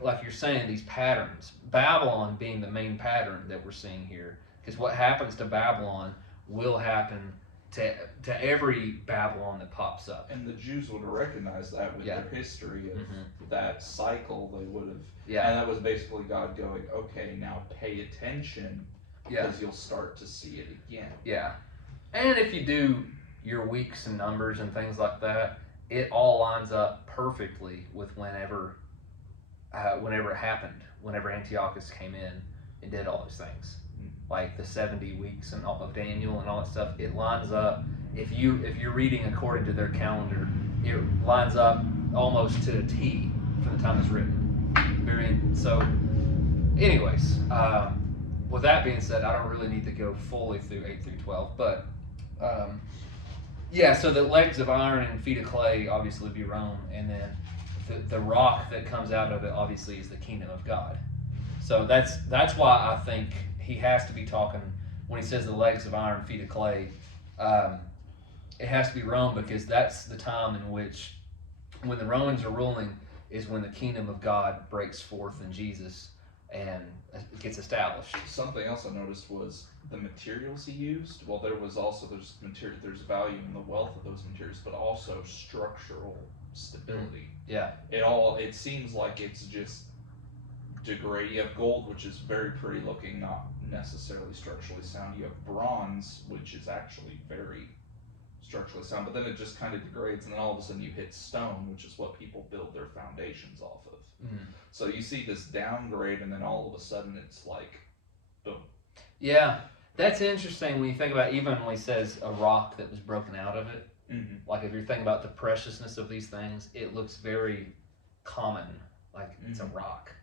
like you're saying, these patterns, Babylon being the main pattern that we're seeing here, because what happens to Babylon will happen to every Babylon that pops up. And the Jews would have recognized that with their history of that cycle. They would have, and that was basically God going, okay, now pay attention, because you'll start to see it again. Yeah, and if you do your weeks and numbers and things like that, it all lines up perfectly with whenever it happened, whenever Antiochus came in and did all those things. Like the 70 weeks and all of Daniel and all that stuff, it lines up. If you're reading according to their calendar, it lines up almost to a T from the time it's written. So, anyways, with that being said, I don't really need to go fully through 8 through 12, but so the legs of iron and feet of clay obviously be Rome, and then the rock that comes out of it obviously is the kingdom of God. So that's why I think he has to be talking when he says the legs of iron, feet of clay. It has to be Rome, because that's the time in which, when the Romans are ruling, is when the kingdom of God breaks forth in Jesus and gets established. Something else I noticed was the materials he used. Well, there's value in the wealth of those materials, but also structural stability. Yeah. It seems like it's just degrade. You have gold, which is very pretty looking, not necessarily structurally sound. You have bronze, which is actually very structurally sound, but then it just kind of degrades, and then all of a sudden you hit stone, which is what people build their foundations off of. So you see this downgrade, and then all of a sudden it's like, boom. Yeah, that's interesting when you think about, even when he says a rock that was broken out of it. Like if you're thinking about the preciousness of these things, it looks very common, like it's a rock.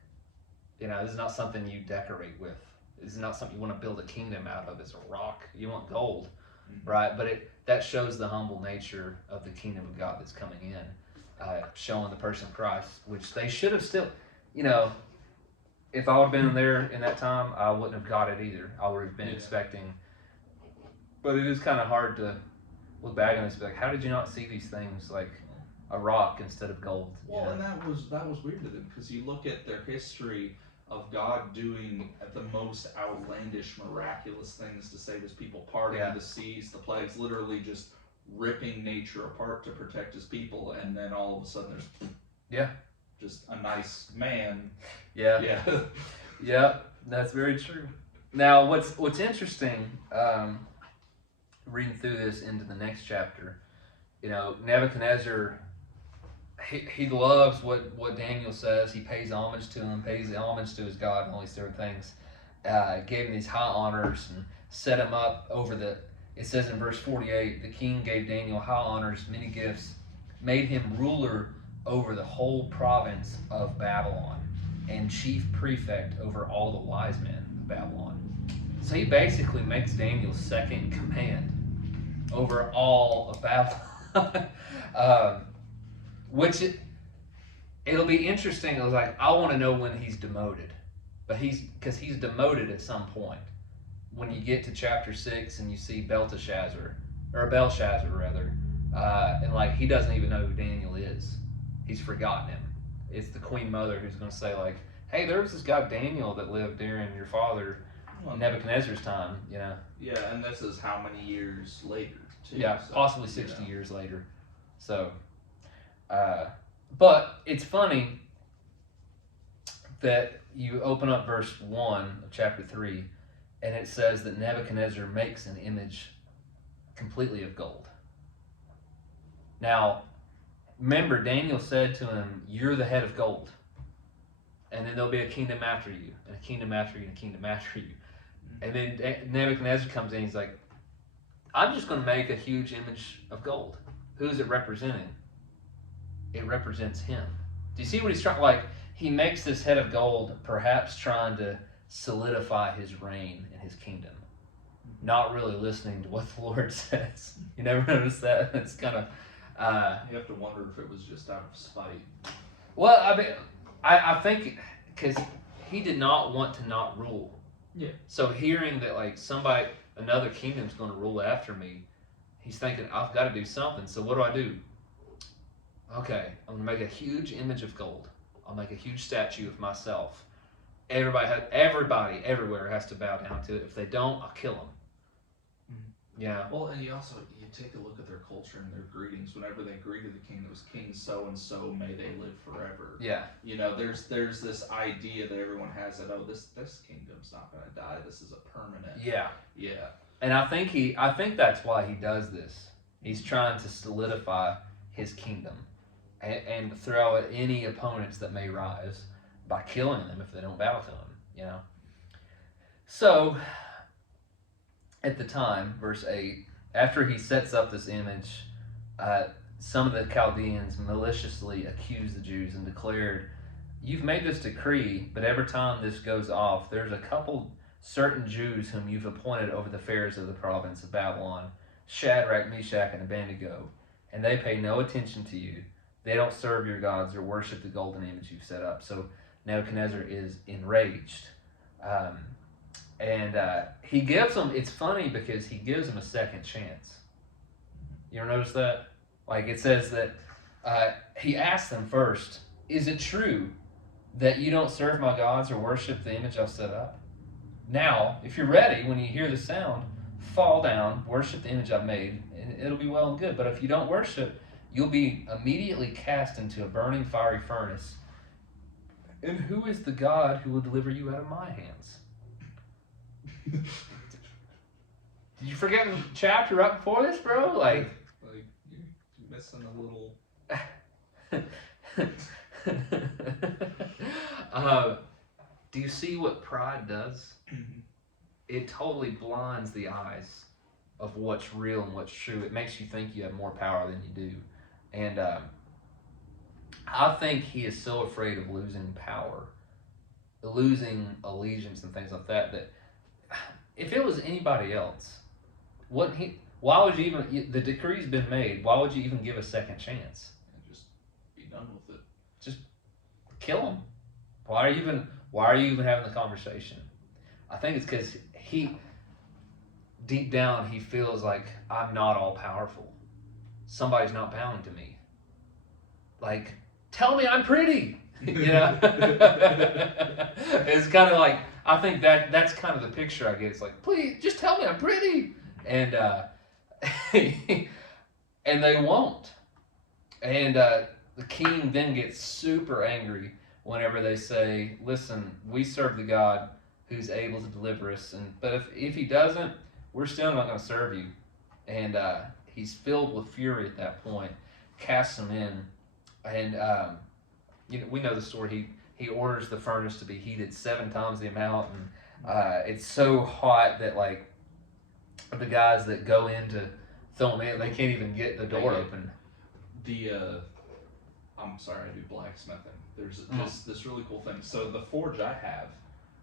This is not something you decorate with. This is not something you want to build a kingdom out of. It's a rock. You want gold, right? But that shows the humble nature of the kingdom of God that's coming in, showing the person of Christ, which they should have still, if I would have been there in that time, I wouldn't have got it either. I would have been expecting. But it is kind of hard to look back on this and be like, how did you not see these things? Like, a rock instead of gold. Well, Yeah. and that was weird to them because you look at their history of God doing the most outlandish, miraculous things to save his people, parting Yeah. the seas, the plagues, literally just ripping nature apart to protect his people, and then all of a sudden there's Yeah. just a nice man. Yeah. Yeah. Yeah. That's very true. Now, what's interesting, reading through this into the next chapter, Nebuchadnezzar, he loves what Daniel says. He pays homage to him, pays homage to his God, and all these different things. Gave him these high honors and set him up over it says in verse 48, the king gave Daniel high honors, many gifts, made him ruler over the whole province of Babylon, and chief prefect over all the wise men of Babylon. So he basically makes Daniel second in command over all of Babylon. Which it'll be interesting. I was like, I want to know when he's demoted, but because he's demoted at some point. When you get to chapter 6 and you see Belshazzar rather, and like he doesn't even know who Daniel is. He's forgotten him. It's the queen mother who's going to say like, hey, there was this guy Daniel that lived during your father Nebuchadnezzar's time. Yeah, and this is how many years later too. Yeah, so, possibly 60 years later. So. But it's funny that you open up verse 1 of chapter 3 and it says that Nebuchadnezzar makes an image completely of gold. Now, remember, Daniel said to him, you're the head of gold. And then there'll be a kingdom after you, and a kingdom after you, and a kingdom after you. And then Nebuchadnezzar comes in, he's like, I'm just going to make a huge image of gold. Who's it representing? It represents him. Do you see what he's trying? Like, he makes this head of gold, perhaps trying to solidify his reign and his kingdom, not really listening to what the Lord says. You never notice that? It's kind of. You have to wonder if it was just out of spite. Well, I mean, I think because he did not want to not rule. Yeah. So hearing that like another kingdom's going to rule after me, he's thinking I've got to do something. So what do? Okay, I'm going to make a huge image of gold. I'll make a huge statue of myself. Everybody everywhere has to bow down to it. If they don't, I'll kill them. Mm-hmm. Yeah. Well, and you take a look at their culture and their greetings. Whenever they greeted the king, it was King so and so, may they live forever. Yeah. There's this idea that everyone has that this kingdom's not going to die. This is a permanent. Yeah. Yeah. And I think that's why he does this. He's trying to solidify his kingdom. And throw at any opponents that may rise by killing them if they don't bow to him, So, at the time, verse 8, after he sets up this image, some of the Chaldeans maliciously accused the Jews and declared, you've made this decree, but every time this goes off, there's a couple certain Jews whom you've appointed over the affairs of the province of Babylon, Shadrach, Meshach, and Abednego, and they pay no attention to you. They don't serve your gods or worship the golden image you've set up. So Nebuchadnezzar is enraged. And he gives them, it's funny because he gives them a second chance. You ever notice that? Like it says that he asks them first, is it true that you don't serve my gods or worship the image I've set up? Now, if you're ready, when you hear the sound, fall down, worship the image I've made, and it'll be well and good. But if you don't worship, you'll be immediately cast into a burning fiery furnace. And who is the God who will deliver you out of my hands? Did you forget the chapter right before this, bro? Like you're missing a little. Do you see what pride does? It totally blinds the eyes of what's real and what's true. It makes you think you have more power than you do. And I think he is so afraid of losing power, losing allegiance and things like that, that if it was anybody else, why would you even, the decree's been made, why would you even give a second chance? And just be done with it. Just kill him. Why are you even having the conversation? I think it's because deep down, he feels like I'm not all powerful. Somebody's not bowing to me. like, tell me I'm pretty. It's kind of like, I think that's kind of the picture I get. It's like, please just tell me I'm pretty, and and they won't. And the king then gets super angry whenever they say, listen, we serve the God who's able to deliver us, but if he doesn't, we're still not going to serve you. And he's filled with fury at that point, casts them in, and we know the story. He orders the furnace to be heated 7 times the amount, and it's so hot that like the guys that go in to throw them in, they can't even get the door open. I'm sorry, I do blacksmithing. There's just this really cool thing. So the forge I have,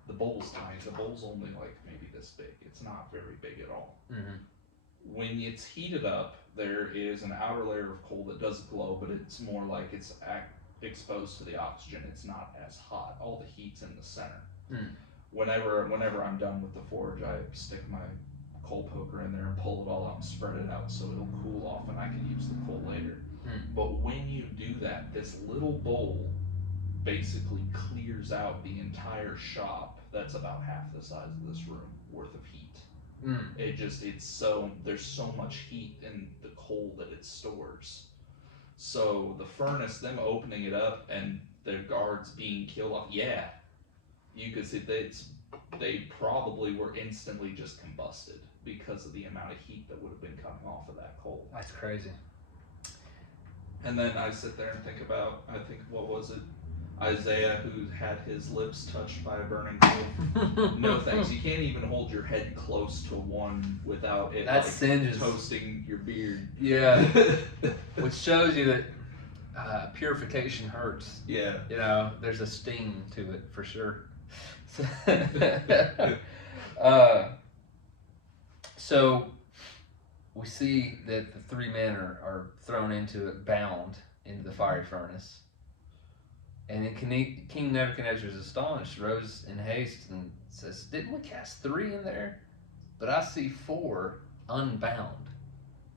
the bowl's tiny. The bowl's only like maybe this big. It's not very big at all. Mm-hmm. When it's heated up, there is an outer layer of coal that does glow, but it's more like it's exposed to the oxygen. It's not as hot. All the heat's in the center. Mm. Whenever I'm done with the forge, I stick my coal poker in there and pull it all out and spread it out so it'll cool off and I can use the coal later. But when you do that, this little bowl basically clears out the entire shop that's about half the size of this room worth of heat. There's so much heat in the coal that it stores. So the furnace, them opening it up and their guards being killed off, you could see they probably were instantly just combusted because of the amount of heat that would have been coming off of that coal. That's crazy. And then I sit there and think, what was it? Isaiah, who had his lips touched by a burning coal. No thanks. You can't even hold your head close to one without it singes. Toasting your beard. Yeah. Which shows you that purification hurts. Yeah. There's a sting to it for sure. So we see that the 3 men are thrown into it, bound into the fiery furnace. And then King Nebuchadnezzar is astonished, rose in haste, and says, didn't we cast 3 in there? But I see 4 unbound.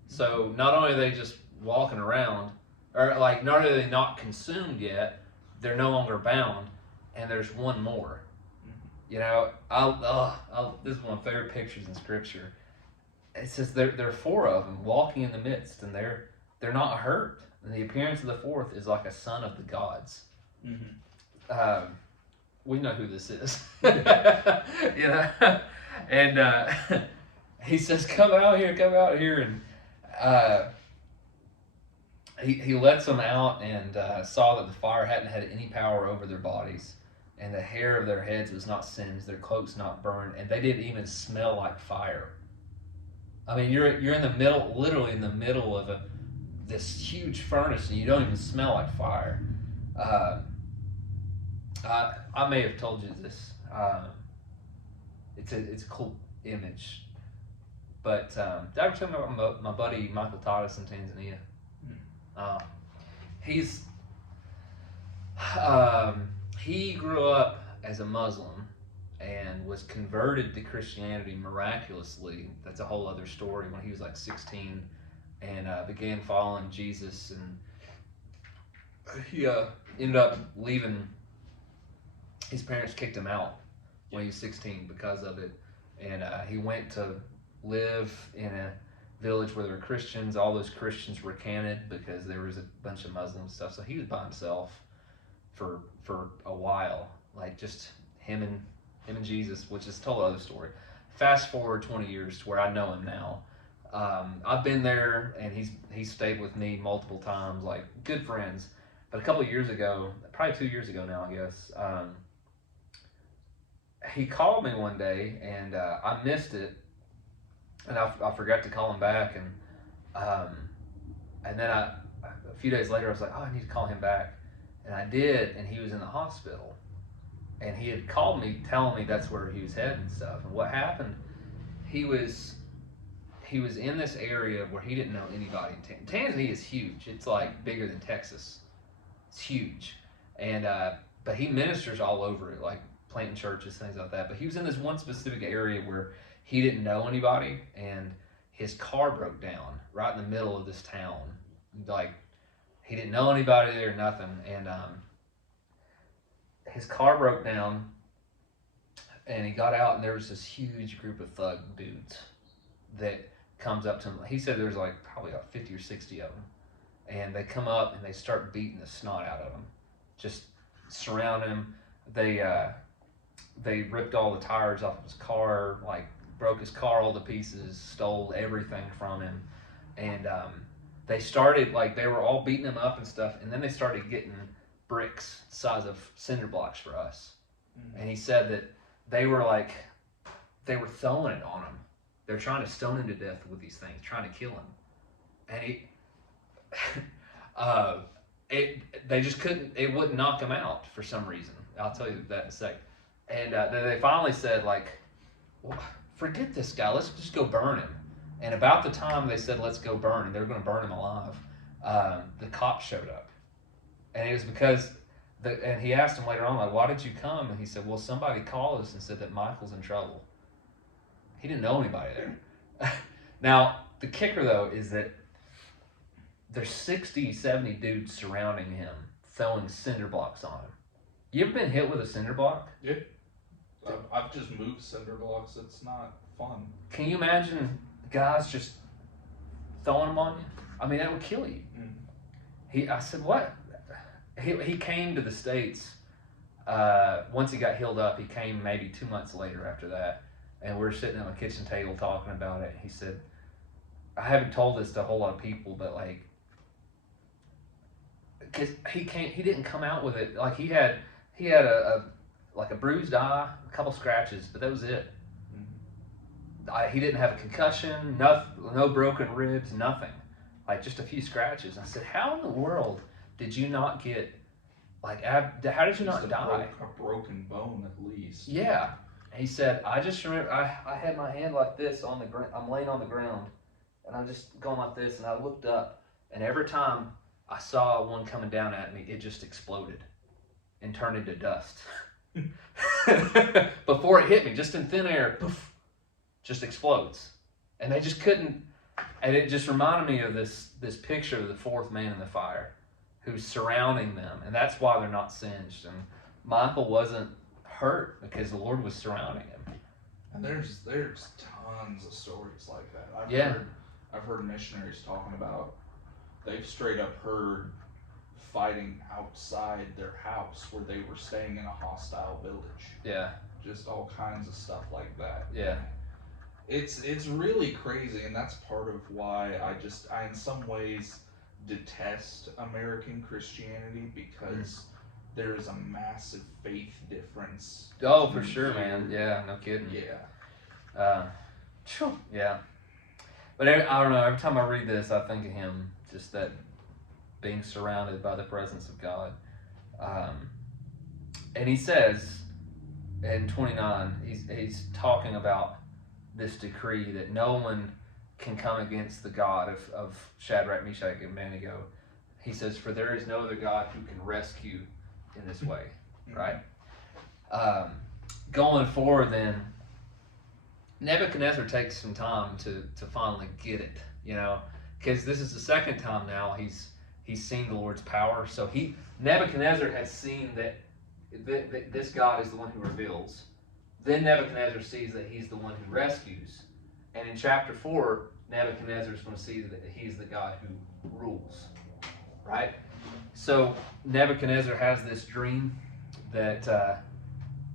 So not only are they just walking around, or like not only are they not consumed yet, they're no longer bound, and there's 1 more. This is one of my favorite pictures in Scripture. It says there are 4 of them walking in the midst, and they're not hurt. And the appearance of the 4th is like a son of the gods. Mm-hmm. We know who this is. And he says, come out here, and he lets them out and saw that the fire hadn't had any power over their bodies, and the hair of their heads was not singed, their cloaks not burned, and they didn't even smell like fire. I mean, you're in the middle, literally in the middle of this huge furnace, and you don't even smell like fire. I may have told you this. It's a cool image. But did I ever tell you about my buddy Michael Tadas in Tanzania? He grew up as a Muslim and was converted to Christianity miraculously. That's a whole other story. When he was like 16 and began following Jesus, and he ended up leaving. His parents kicked him out when he was 16 because of it, and he went to live in a village where there were Christians. All those Christians recanted because there was a bunch of Muslim stuff. So he was by himself for a while, like just him and Jesus, which is a total other story. Fast forward 20 years to where I know him now. I've been there, and he's stayed with me multiple times, like good friends. But a couple of years ago, probably 2 years ago now, I guess, he called me one day, and I missed it, and I forgot to call him back, and then a few days later I was like, oh, I need to call him back, and I did, and he was in the hospital, and he had called me telling me that's where he was headed and stuff. And what happened, he was in this area where he didn't know anybody in Tanzania is huge. It's like bigger than Texas. It's huge, and but he ministers all over it, like planting churches, things like that. But he was in this one specific area where he didn't know anybody, and his car broke down right in the middle of this town. Like, He didn't know anybody there, nothing. And his car broke down, and he got out, and there was this huge group of thug dudes that comes up to him. He said there's like probably about 50 or 60 of them. And they come up and they start beating the snot out of him, just surround him. They ripped all the tires off of his car, like broke his car all to pieces, stole everything from him, and they started like they were all beating him up and stuff. And then they started getting bricks the size of cinder blocks for us. Mm-hmm. And he said that they were throwing it on him. They're trying to stone him to death with these things, trying to kill him. And they just couldn't. It wouldn't knock him out for some reason. I'll tell you that in a second. And they finally said, like, well, forget this guy. Let's just go burn him. And about the time they said, let's go burn him, they were going to burn him alive, the cops showed up. And it was because, and he asked him later on, like, why did you come? And he said, well, somebody called us and said that Michael's in trouble. He didn't know anybody there. Now, the kicker, though, is that there's 60, 70 dudes surrounding him, throwing cinder blocks on him. You ever been hit with a cinder block? Yeah. I've just moved cinder blocks. It's not fun. Can you imagine guys just throwing them on you? I mean, that would kill you. Mm-hmm. I said, what? He came to the States. Once he got healed up, he came maybe 2 months later after that. And we were sitting at my kitchen table talking about it. He said, I haven't told this to a whole lot of people, but like, because he didn't come out with it. Like he had a bruised eye, a couple scratches, but that was it. Mm-hmm. He didn't have a concussion, no broken ribs, nothing. Like just a few scratches. I said, how in the world did you not get, like, how did you not die? A broken bone at least. Yeah. He said, I just remember, I had my hand like this on the ground. I'm laying on the ground, and I'm just going like this, and I looked up, and every time I saw one coming down at me, it just exploded and turned into dust. Before it hit me, just in thin air, poof, just explodes. And they just couldn't, and it just reminded me of this picture of the fourth man in the fire who's surrounding them, and that's why they're not singed. And Michael wasn't hurt because the Lord was surrounding him. And there's tons of stories like that. I've heard missionaries talking about they've straight up heard fighting outside their house where they were staying in a hostile village. Yeah. Just all kinds of stuff like that. Yeah. It's really crazy, and that's part of why I in some ways detest American Christianity, because there is a massive faith difference. Oh, for sure, man. Yeah, no kidding. Yeah. Yeah. But I don't know, every time I read this, I think of him, just that being surrounded by the presence of God. And he says in 29, he's talking about this decree that no one can come against the God of Shadrach, Meshach, and Abednego. He says, for there is no other God who can rescue in this way, right? Going forward then, Nebuchadnezzar takes some time to finally get it, because this is the second time now he's seen the Lord's power. So Nebuchadnezzar has seen that this God is the one who reveals. Then Nebuchadnezzar sees that he's the one who rescues. And in chapter 4, Nebuchadnezzar is going to see that he's the God who rules, right? So Nebuchadnezzar has this dream that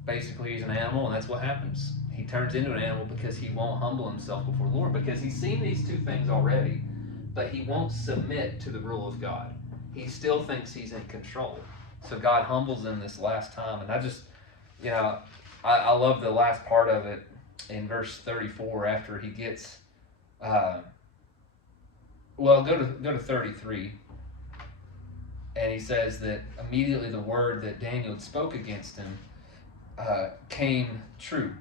basically he's an animal, and that's what happens. He turns into an animal because he won't humble himself before the Lord, because he's seen these two things already, but he won't submit to the rule of God. He still thinks he's in control. So God humbles him this last time. And I just, I love the last part of it in verse 34 after he gets, go to 33. And he says that immediately the word that Daniel had spoke against him came true.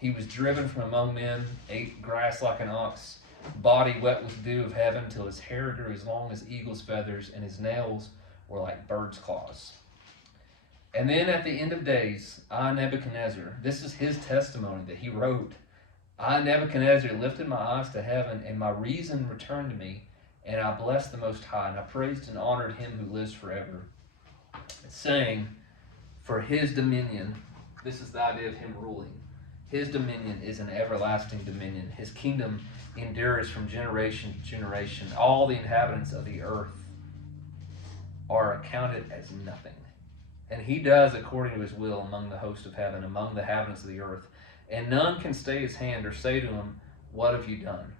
He was driven from among men, ate grass like an ox, body wet with dew of heaven, till his hair grew as long as eagle's feathers, and his nails were like bird's claws. And then at the end of days, I, Nebuchadnezzar, this is his testimony that he wrote, I, Nebuchadnezzar, lifted my eyes to heaven, and my reason returned to me, And I blessed the Most High, and I praised and honored him who lives forever, saying, for his dominion, this is the idea of him ruling, his dominion is an everlasting dominion. His kingdom endures from generation to generation. All the inhabitants of the earth are accounted as nothing. And he does according to his will among the host of heaven, among the inhabitants of the earth. And none can stay his hand or say to him, what have you done?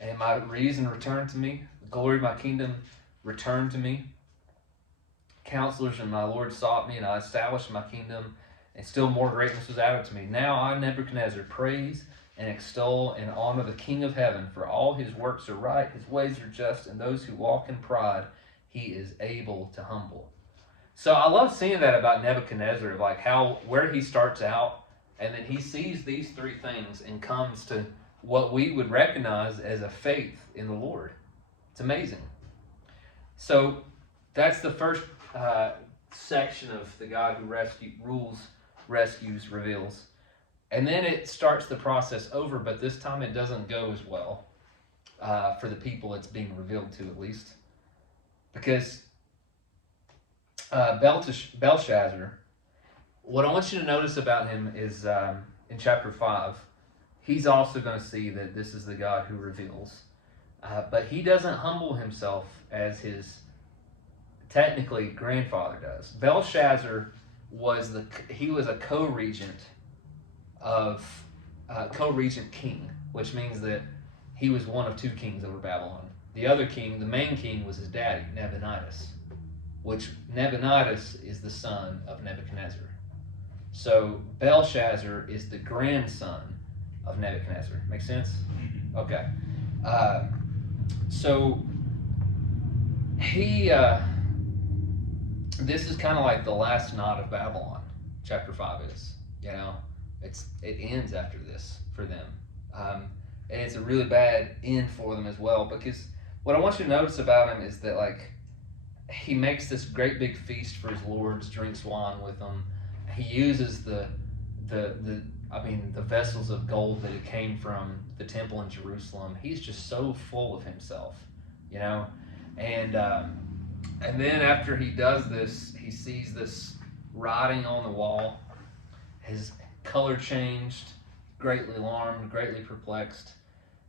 And my reason returned to me, the glory of my kingdom returned to me. Counselors and my Lord sought me, and I established my kingdom, and still more greatness was added to me. Now I, Nebuchadnezzar, praise and extol and honor the King of heaven, for all his works are right, his ways are just, and those who walk in pride he is able to humble. So I love seeing that about Nebuchadnezzar, like where he starts out, and then he sees these three things and comes to what we would recognize as a faith in the Lord. It's amazing. So that's the first section of the God who rules, rescues, reveals. And then it starts the process over, but this time it doesn't go as well for the people it's being revealed to, at least. Because Belshazzar, what I want you to notice about him is in chapter 5, he's also going to see that this is the God who reveals. But he doesn't humble himself as his technically grandfather does. Belshazzar was a co-regent king, which means that he was one of two kings over Babylon. The other king, the main king, was his daddy, Nabonidus, which Nabonidus is the son of Nebuchadnezzar. So Belshazzar is the grandson of Nebuchadnezzar. Make sense? Okay. So he, this is kind of like the last knot of Babylon. Chapter 5 is, it ends after this for them, and it's a really bad end for them as well. Because what I want you to notice about him is that he makes this great big feast for his lords, drinks wine with them. He uses the vessels of gold that it came from the temple in Jerusalem. He's just so full of himself, and then after he does this, he sees this writing on the wall. His color changed, greatly alarmed, greatly perplexed.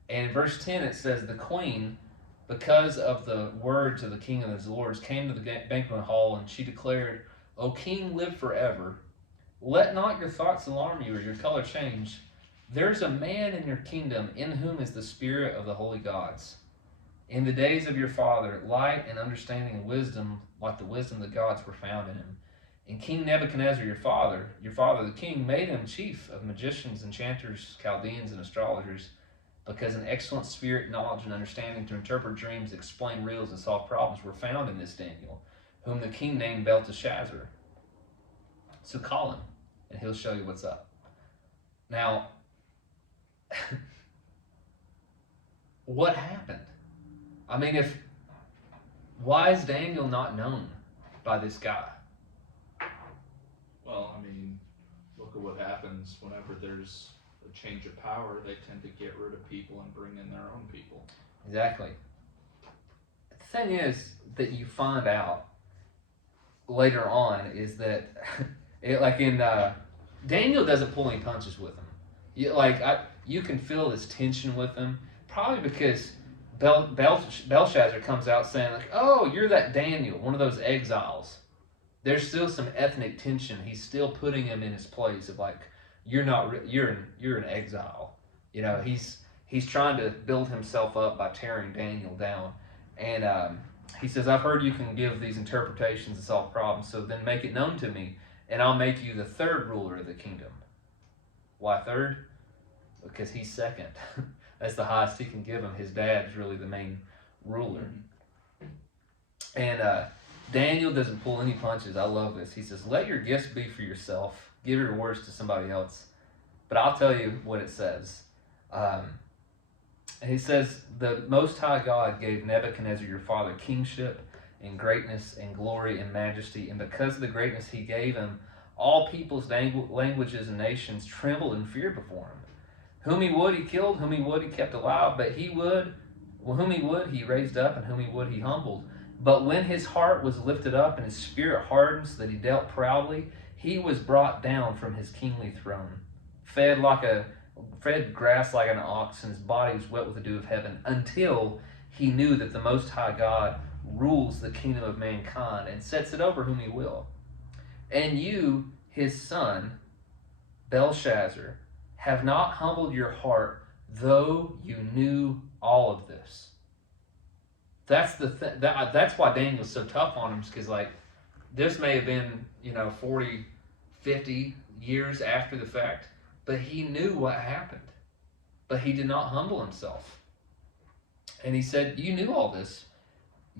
And in verse 10 it says, the queen, because of the words of the king and his lords, came to the banquet hall, and she declared, O king, live forever. Let not your thoughts alarm you or your color change. There's a man in your kingdom in whom is the spirit of the holy gods. In the days of your father, light and understanding and wisdom, like the wisdom of the gods, were found in him. And King Nebuchadnezzar, your father the king, made him chief of magicians, enchanters, Chaldeans, and astrologers, because an excellent spirit, knowledge, and understanding to interpret dreams, explain riddles, and solve problems were found in this Daniel, whom the king named Belteshazzar. So call him, and he'll show you what's up. Now, what happened? Why is Daniel not known by this guy? Well, look at what happens whenever there's a change of power. They tend to get rid of people and bring in their own people. Exactly. The thing is that you find out later on is that, Daniel doesn't pull any punches with him. You can feel this tension with him, probably because Belshazzar comes out saying, oh, you're that Daniel, one of those exiles. There's still some ethnic tension. He's still putting him in his place of you're an exile. He's trying to build himself up by tearing Daniel down. And he says, I've heard you can give these interpretations and solve problems, so then make it known to me, and I'll make you the third ruler of the kingdom. Why third? Because he's second. That's the highest he can give him. His dad's really the main ruler. And Daniel doesn't pull any punches. I love this. He says, let your gifts be for yourself. Give your rewards to somebody else. But I'll tell you what it says. He says, the Most High God gave Nebuchadnezzar your father kingship and greatness and glory and majesty. And because of the greatness he gave him, all peoples, languages, and nations trembled and feared before him. Whom he would, he killed. Whom he would, he kept alive. But he would Whom he would, he raised up, and whom he would, he humbled. But when his heart was lifted up and his spirit hardened so that he dealt proudly, he was brought down from his kingly throne, fed grass like an ox, and his body was wet with the dew of heaven, until he knew that the Most High God rules the kingdom of mankind and sets it over whom he will. And you, his son, Belshazzar, have not humbled your heart, though you knew all of this. That's that's why Daniel was so tough on him, because like this may have been 40, 50 years after the fact, but he knew what happened, but he did not humble himself. And he said, you knew all this,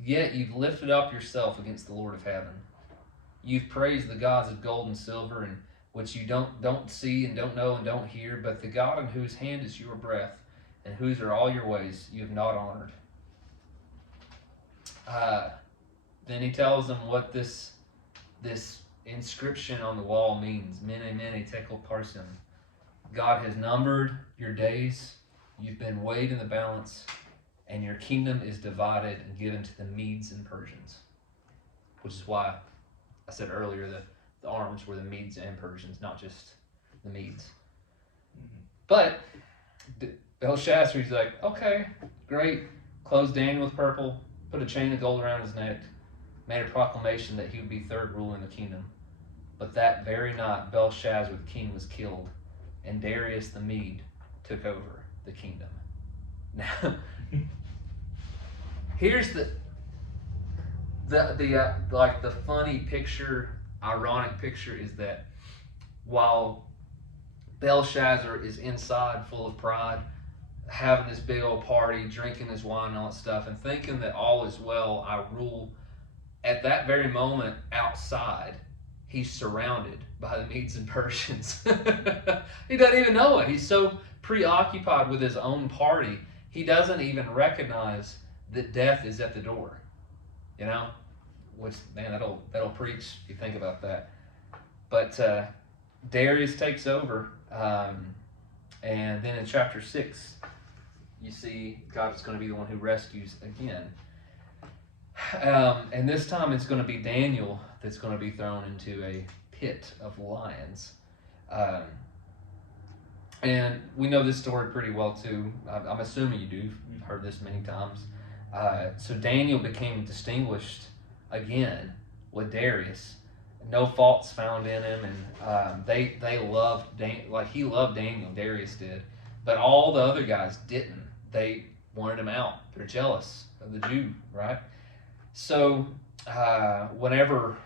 yet you've lifted up yourself against the Lord of heaven. You've praised the gods of gold and silver, and which you don't see and don't know and don't hear, but the God in whose hand is your breath and whose are all your ways you have not honored. Then he tells them what this inscription on the wall means. Mene, mene, tekel parsim. God has numbered your days. You've been weighed in the balance, and your kingdom is divided and given to the Medes and Persians. Which is why I said earlier that the arms were the Medes and Persians, not just the Medes. But Belshazzar's like, okay, great. Clothed Daniel with purple, put a chain of gold around his neck, made a proclamation that he would be third ruler in the kingdom. But that very night, Belshazzar the king was killed, and Darius the Mede took over the kingdom. Now, here's the funny picture, ironic picture is that while Belshazzar is inside full of pride, having this big old party, drinking his wine and all that stuff, and thinking that all is well, I rule, at that very moment outside, he's surrounded by the Medes and Persians. He doesn't even know it. He's so preoccupied with his own party, he doesn't even recognize that death is at the door. Which, man, that'll preach if you think about that. But Darius takes over, and then in chapter 6, you see God is going to be the one who rescues again. And this time it's going to be Daniel that's going to be thrown into a pit of lions. And we know this story pretty well too. I'm assuming you do. You've heard this many times. So Daniel became distinguished again with Darius. No faults found in him, and they loved he loved Daniel. Darius did, but all the other guys didn't. They wanted him out. They're jealous of the Jew, right? So whenever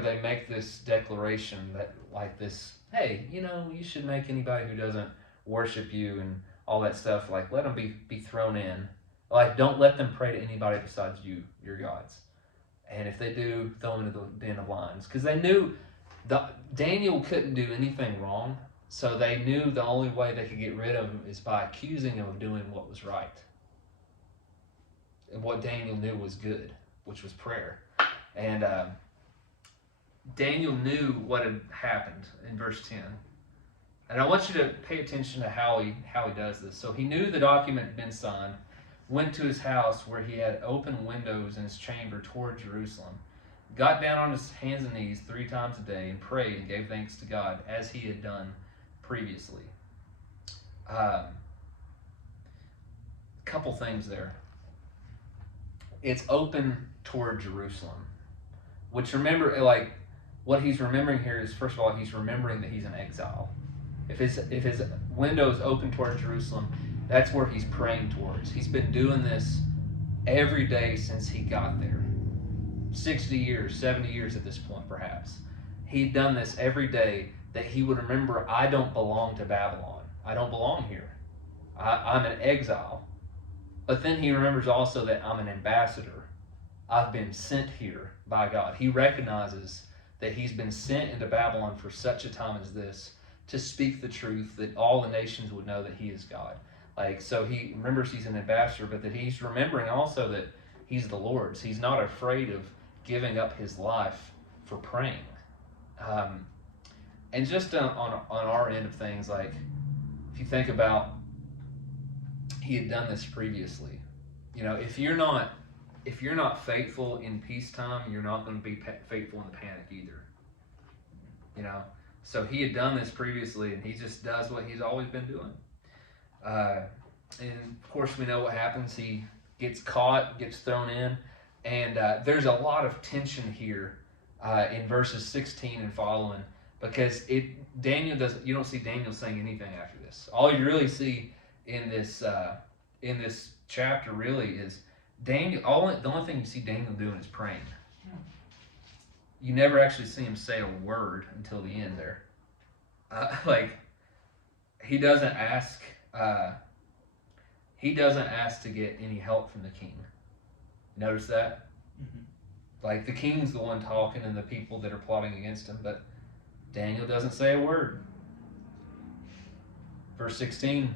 they make this declaration that like this, hey, you should make anybody who doesn't worship you and all that stuff, like let them be thrown in. Like don't let them pray to anybody besides you, your gods. And if they do, throw them into the den of lions. Because they knew Daniel couldn't do anything wrong, so they knew the only way they could get rid of him is by accusing him of doing what was right. And what Daniel knew was good, which was prayer. And Daniel knew what had happened in verse 10. And I want you to pay attention to how he does this. So he knew the document had been signed, went to his house where he had open windows in his chamber toward Jerusalem, got down on his hands and knees 3 times a day and prayed and gave thanks to God as he had done previously. Couple things there. It's open toward Jerusalem, which remember, like what he's remembering here is, first of all, he's remembering that he's in exile. If his window is open toward Jerusalem, that's where he's praying towards. He's been doing this every day since he got there. 60 years, 70 years at this point, perhaps. He'd done this every day, that he would remember, I don't belong to Babylon. I don't belong here. I'm in exile. But then he remembers also that I'm an ambassador. I've been sent here by God. He recognizes that he's been sent into Babylon for such a time as this to speak the truth, that all the nations would know that he is God. So he remembers he's an ambassador, but that he's remembering also that he's the Lord's. He's not afraid of giving up his life for praying. And just on our end of things, like if you think about he had done this previously. You know, if you're not faithful in peacetime, you're not going to be faithful in the panic either. You know, so he had done this previously, and he just does what he's always been doing. And of course, we know what happens. He gets caught, gets thrown in, and there's a lot of tension here in verses 16 and following, because you don't see Daniel saying anything after this. All you really see in this chapter really is Daniel. The only thing you see Daniel doing is praying. You never actually see him say a word until the end there. He doesn't ask. He doesn't ask to get any help from the king. Notice that? Mm-hmm. Like, the king's the one talking and the people that are plotting against him, but Daniel doesn't say a word. Verse 16,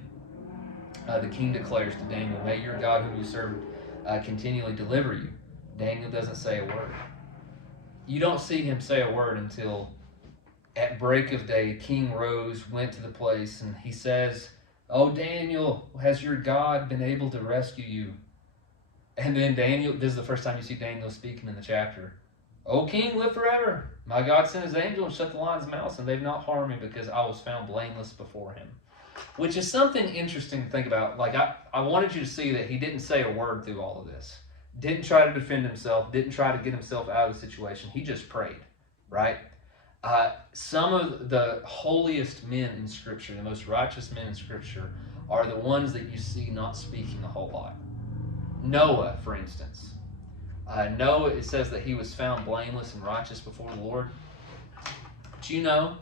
the king declares to Daniel, "May your God whom you serve continually deliver you." Daniel doesn't say a word. You don't see him say a word until at break of day, King rose, went to the place, and he says, "Oh, Daniel, has your God been able to rescue you?" And then Daniel, this is the first time you see Daniel speaking in the chapter. "O king, live forever. My God sent his angel and shut the lion's mouth, and they've not harmed me because I was found blameless before him." Which is something interesting to think about. Like, I wanted you to see that he didn't say a word through all of this. Didn't try to defend himself. Didn't try to get himself out of the situation. He just prayed, right? Some of the holiest men in Scripture, the most righteous men in Scripture, are the ones that you see not speaking a whole lot. Noah, for instance. Noah, it says that he was found blameless and righteous before the Lord. Do you know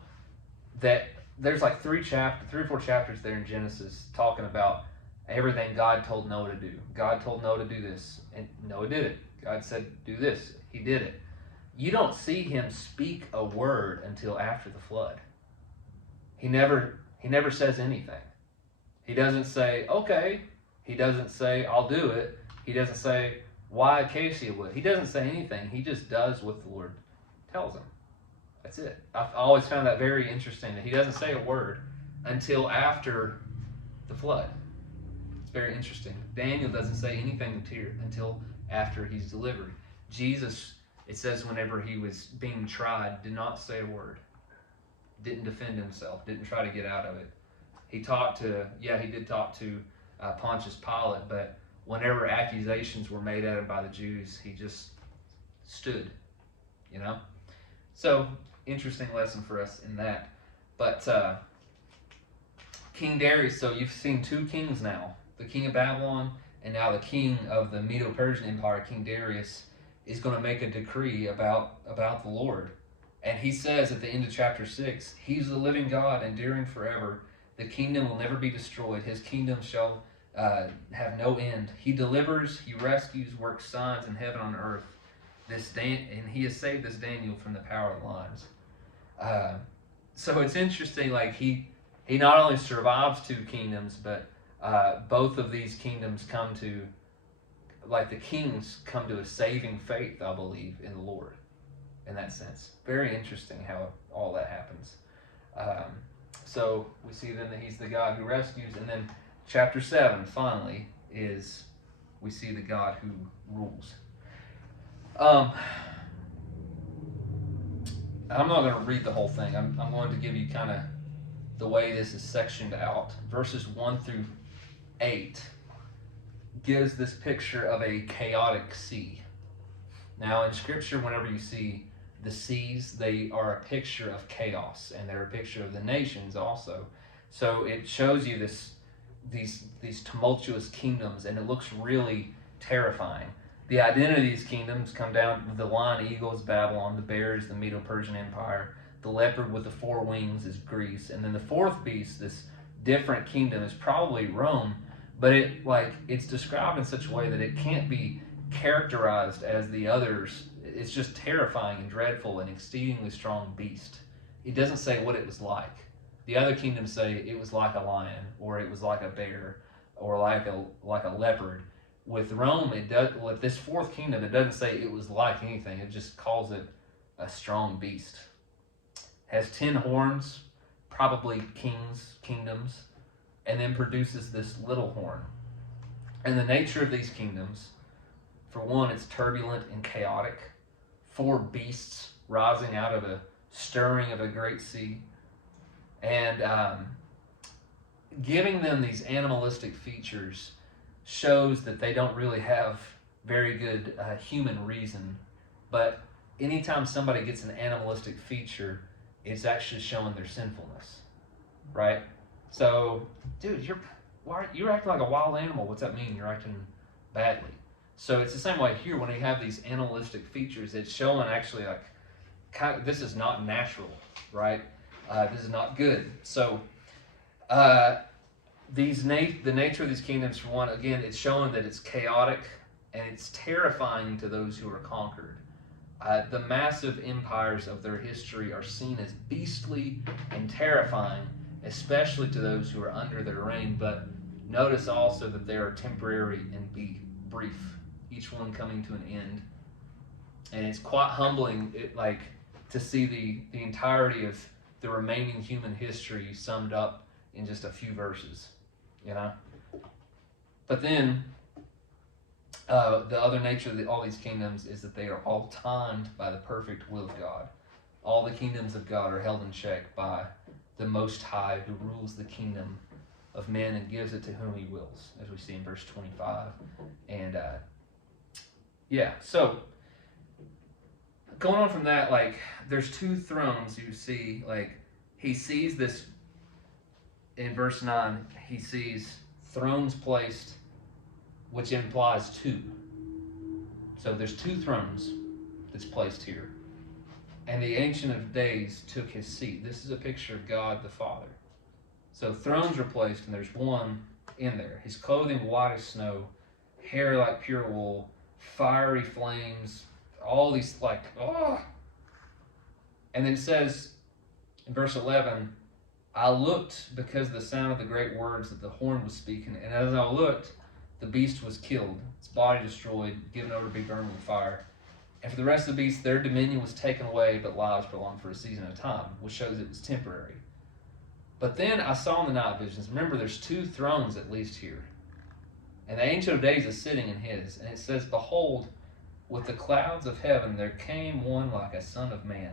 that there's like 3 or 4 chapters there in Genesis talking about everything God told Noah to do. God told Noah to do this, and Noah did it. God said, do this. He did it. You don't see him speak a word until after the flood. He never says anything. He doesn't say, okay. He doesn't say, I'll do it. He doesn't say, why Acacia would. He doesn't say anything. He just does what the Lord tells him. That's it. I've always found that very interesting, that he doesn't say a word until after the flood. It's very interesting. Daniel doesn't say anything until after he's delivered. Jesus, it says whenever he was being tried, did not say a word. Didn't defend himself. Didn't try to get out of it. He did talk to Pontius Pilate, but whenever accusations were made at him by the Jews, he just stood, you know? So, interesting lesson for us in that. But King Darius, so you've seen 2 kings now. The king of Babylon and now the king of the Medo-Persian Empire, King Darius, is going to make a decree about the Lord. And he says at the end of chapter 6, "He's the living God, enduring forever. The kingdom will never be destroyed. His kingdom shall have no end. He delivers, he rescues, works signs in heaven and on earth. And he has saved this Daniel from the power of the lions." So it's interesting, like he not only survives 2 kingdoms, but both of these kingdoms come to, like, the kings come to a saving faith, I believe, in the Lord, in that sense. Very interesting how all that happens. So we see then that he's the God who rescues, and then chapter 7, finally, is we see the God who rules. I'm not going to read the whole thing. I'm going to give you kind of the way this is sectioned out. Verses 1 through 8 gives this picture of a chaotic sea. Now, in Scripture, whenever you see the seas, they are a picture of chaos, and they're a picture of the nations also. So it shows you these tumultuous kingdoms, and it looks really terrifying. The identity of these kingdoms come down to the lion eagle is Babylon, the bear is the Medo-Persian Empire, the leopard with the 4 wings is Greece, and then the 4th beast, this different kingdom, is probably Rome, but it's described in such a way that it can't be characterized as the others. It's just terrifying and dreadful and exceedingly strong beast. It doesn't say what it was like. The other kingdoms say it was like a lion, or it was like a bear, or like a leopard. With Rome, with this 4th kingdom, it doesn't say it was like anything. It just calls it a strong beast. Has 10 horns, probably kingdoms, and then produces this little horn. And the nature of these kingdoms, for one, it's turbulent and chaotic. 4 beasts rising out of a stirring of a great sea. And giving them these animalistic features shows that they don't really have very good human reason. But anytime somebody gets an animalistic feature, it's actually showing their sinfulness, right? So, dude, you're acting like a wild animal. What's that mean? You're acting badly. So it's the same way here when you have these animalistic features. It's showing actually like this is not natural, right? This is not good. So the nature of these kingdoms, for one, again, it's showing that it's chaotic and it's terrifying to those who are conquered. The massive empires of their history are seen as beastly and terrifying, especially to those who are under their reign. But notice also that they are temporary and brief, each one coming to an end. And it's quite humbling, to see the entirety of the remaining human history summed up in just a few verses, you know. But then the other nature of all these kingdoms is that they are all timed by the perfect will of God. All the kingdoms of God are held in check by the Most High, who rules the kingdom of men and gives it to whom he wills, as we see in verse 25. And so going on from that, there's 2 thrones you see. He sees this in verse 9. He sees thrones placed, which implies 2. So there's 2 thrones that's placed here. And the Ancient of Days took his seat. This is a picture of God the Father. So thrones are placed, and there's one in there. His clothing white as snow, hair like pure wool, fiery flames, all these And then it says in verse 11, I looked because of the sound of the great words that the horn was speaking, and as I looked, the beast was killed, its body destroyed, given over to be burned with fire. And for the rest of the beasts, their dominion was taken away, but lives prolonged for a season of time, which shows it was temporary. But then I saw in the night visions, remember there's 2 thrones at least here. And the Ancient of Days is sitting in his. And it says, behold, with the clouds of heaven there came one like a son of man.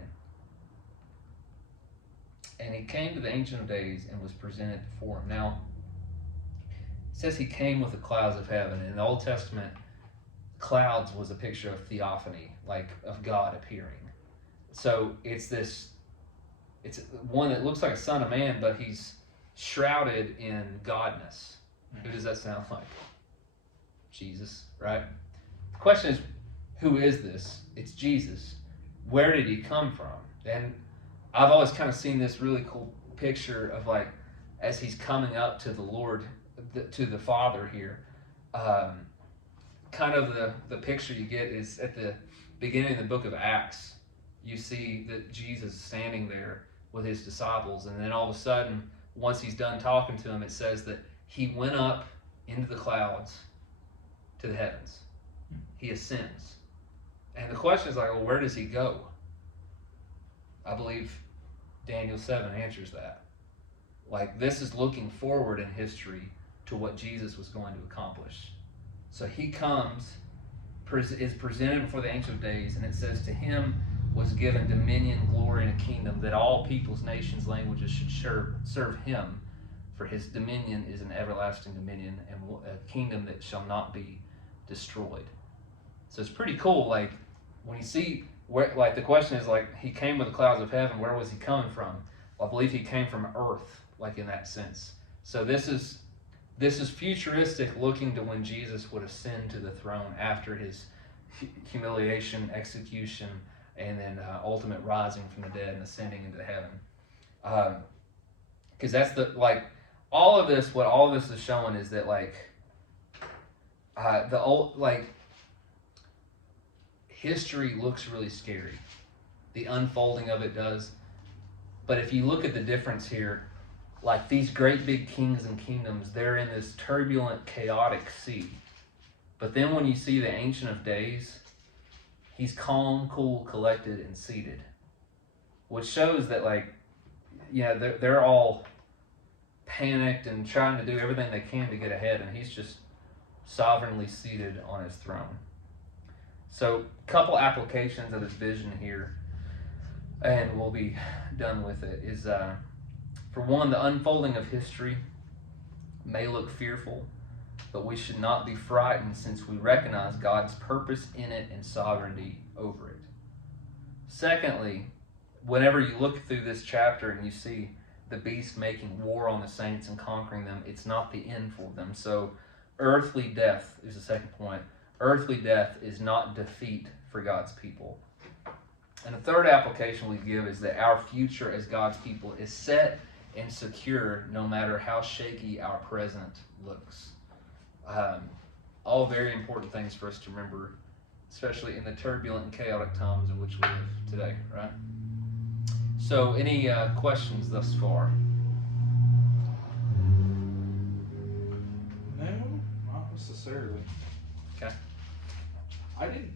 And he came to the Ancient of Days and was presented before him. Now, it says he came with the clouds of heaven. In the Old Testament, clouds was a picture of theophany, of God appearing. So it's one that looks like a son of man, but he's shrouded in godness. Who does that sound like? Jesus, right? The question is, who is this? It's Jesus. Where did he come from? And I've always kind of seen this really cool picture of as he's coming up to the Lord, to the Father here. Kind of the picture you get is at the beginning of the book of Acts. You see that Jesus is standing there with his disciples, and then all of a sudden, once he's done talking to them, it says that he went up into the clouds to the heavens. He ascends. And the question is where does he go? I believe Daniel 7 answers that. This is looking forward in history to what Jesus was going to accomplish. So he comes, is presented before the Ancient of Days, and it says to him was given dominion, glory, and a kingdom that all peoples, nations, languages should serve him. For his dominion is an everlasting dominion and a kingdom that shall not be destroyed. So it's pretty cool. When you see where, the question is he came with the clouds of heaven. Where was he coming from? Well, I believe he came from earth, in that sense. So this is futuristic, looking to when Jesus would ascend to the throne after his humiliation, execution, and then ultimate rising from the dead and ascending into heaven. Because that's all of this. What all of this is showing is that the old history looks really scary. The unfolding of it does. But if you look at the difference here, these great big kings and kingdoms, they're in this turbulent, chaotic sea. But then when you see the Ancient of Days, he's calm, cool, collected, and seated. Which shows that they're all panicked and trying to do everything they can to get ahead, and he's just sovereignly seated on his throne. So, a couple applications of his vision here, and we'll be done with it, is for one, the unfolding of history may look fearful, but we should not be frightened since we recognize God's purpose in it and sovereignty over it. Secondly, whenever you look through this chapter and you see the beast making war on the saints and conquering them, it's not the end for them. So earthly death is the second point. Earthly death is not defeat for God's people. And the third application we give is that our future as God's people is set and secure no matter how shaky our present looks. All very important things for us to remember, especially in the turbulent and chaotic times in which we live today, right? So, any questions thus far? No, not necessarily. Okay. I didn't.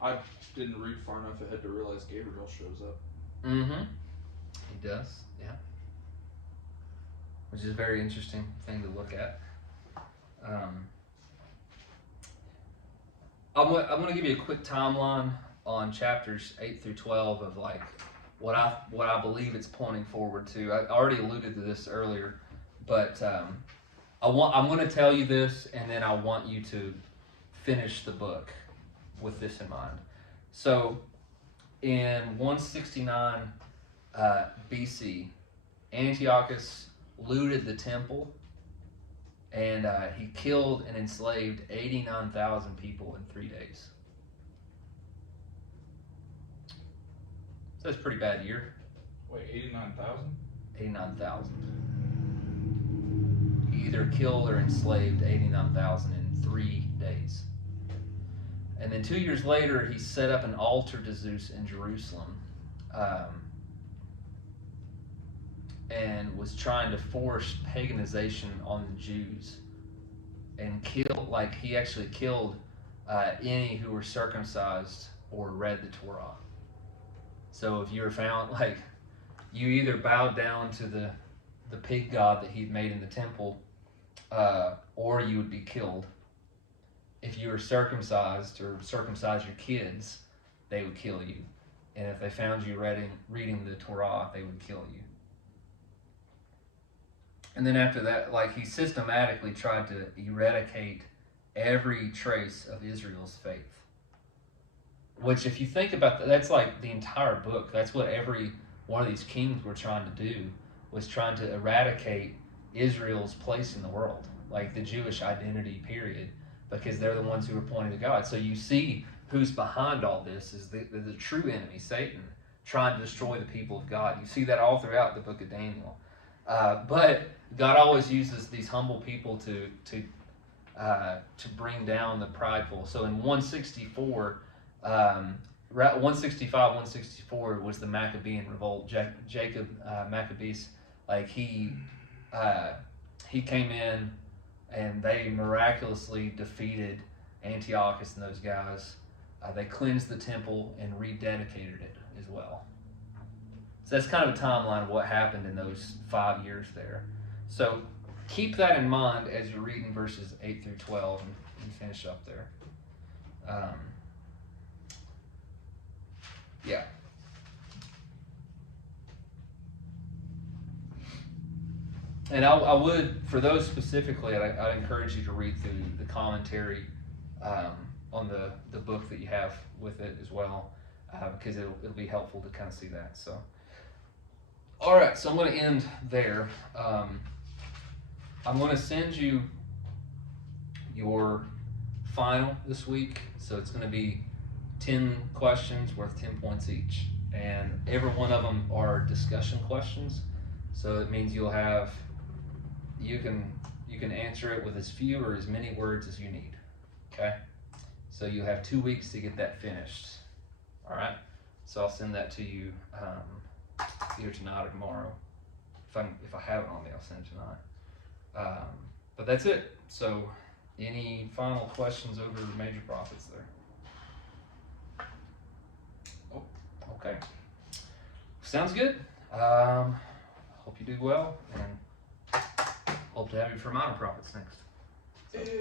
I didn't read far enough ahead to realize Gabriel shows up. Mm-hmm. He does, yeah. Which is a very interesting thing to look at. I'm going to give you a quick timeline on chapters 8 through 12 of like what I believe it's pointing forward to. I already alluded to this earlier, but I'm going to tell you this, and then I want you to finish the book with this in mind. So, in 169 BC, Antiochus looted the temple, and he killed and enslaved 89,000 people in 3 days. So that's a pretty bad year. Wait, 89,000? 89,000. He either killed or enslaved 89,000 in 3 days. And then 2 years later, he set up an altar to Zeus in Jerusalem, and was trying to force paganization on the Jews, and he actually killed any who were circumcised or read the Torah. So if you were found, like, you either bowed down to the pig god that he'd made in the temple, or you would be killed. If you were circumcised or circumcised your kids, they would kill you. And if they found you reading the Torah, they would kill you. And then after that, like, he systematically tried to eradicate every trace of Israel's faith. Which, if you think about that, that's like the entire book. That's what every one of these kings were trying to do, was trying to eradicate Israel's place in the world, like the Jewish identity, period, because they're the ones who are pointing to God. So you see who's behind all this is the true enemy, Satan, trying to destroy the people of God. You see that all throughout the book of Daniel. But God always uses these humble people to bring down the prideful. So in 164, 165, 164 was the Maccabean revolt. Jacob Maccabees, like he came in and they miraculously defeated Antiochus and those guys. They cleansed the temple and rededicated it as well. So that's kind of a timeline of what happened in those 5 years there. So keep that in mind as you're reading verses 8 through 12 and finish up there. Yeah. And I would, for those specifically, I'd encourage you to read through the commentary on the book that you have with it as well, because it'll be helpful to kind of see that. So, all right, so I'm going to end there. I'm going to send you your final this week, so it's going to be 10 questions worth 10 points each, and every one of them are discussion questions. So it means you can answer it with as few or as many words as you need. Okay, so you have 2 weeks to get that finished. All right, so I'll send that to you either tonight or tomorrow. If I have it on me, I'll send it tonight. But that's it. So any final questions over major prophets there? Oh, okay. Sounds good. hope you do well, and hope to have you for Minor Profits next. Maybe.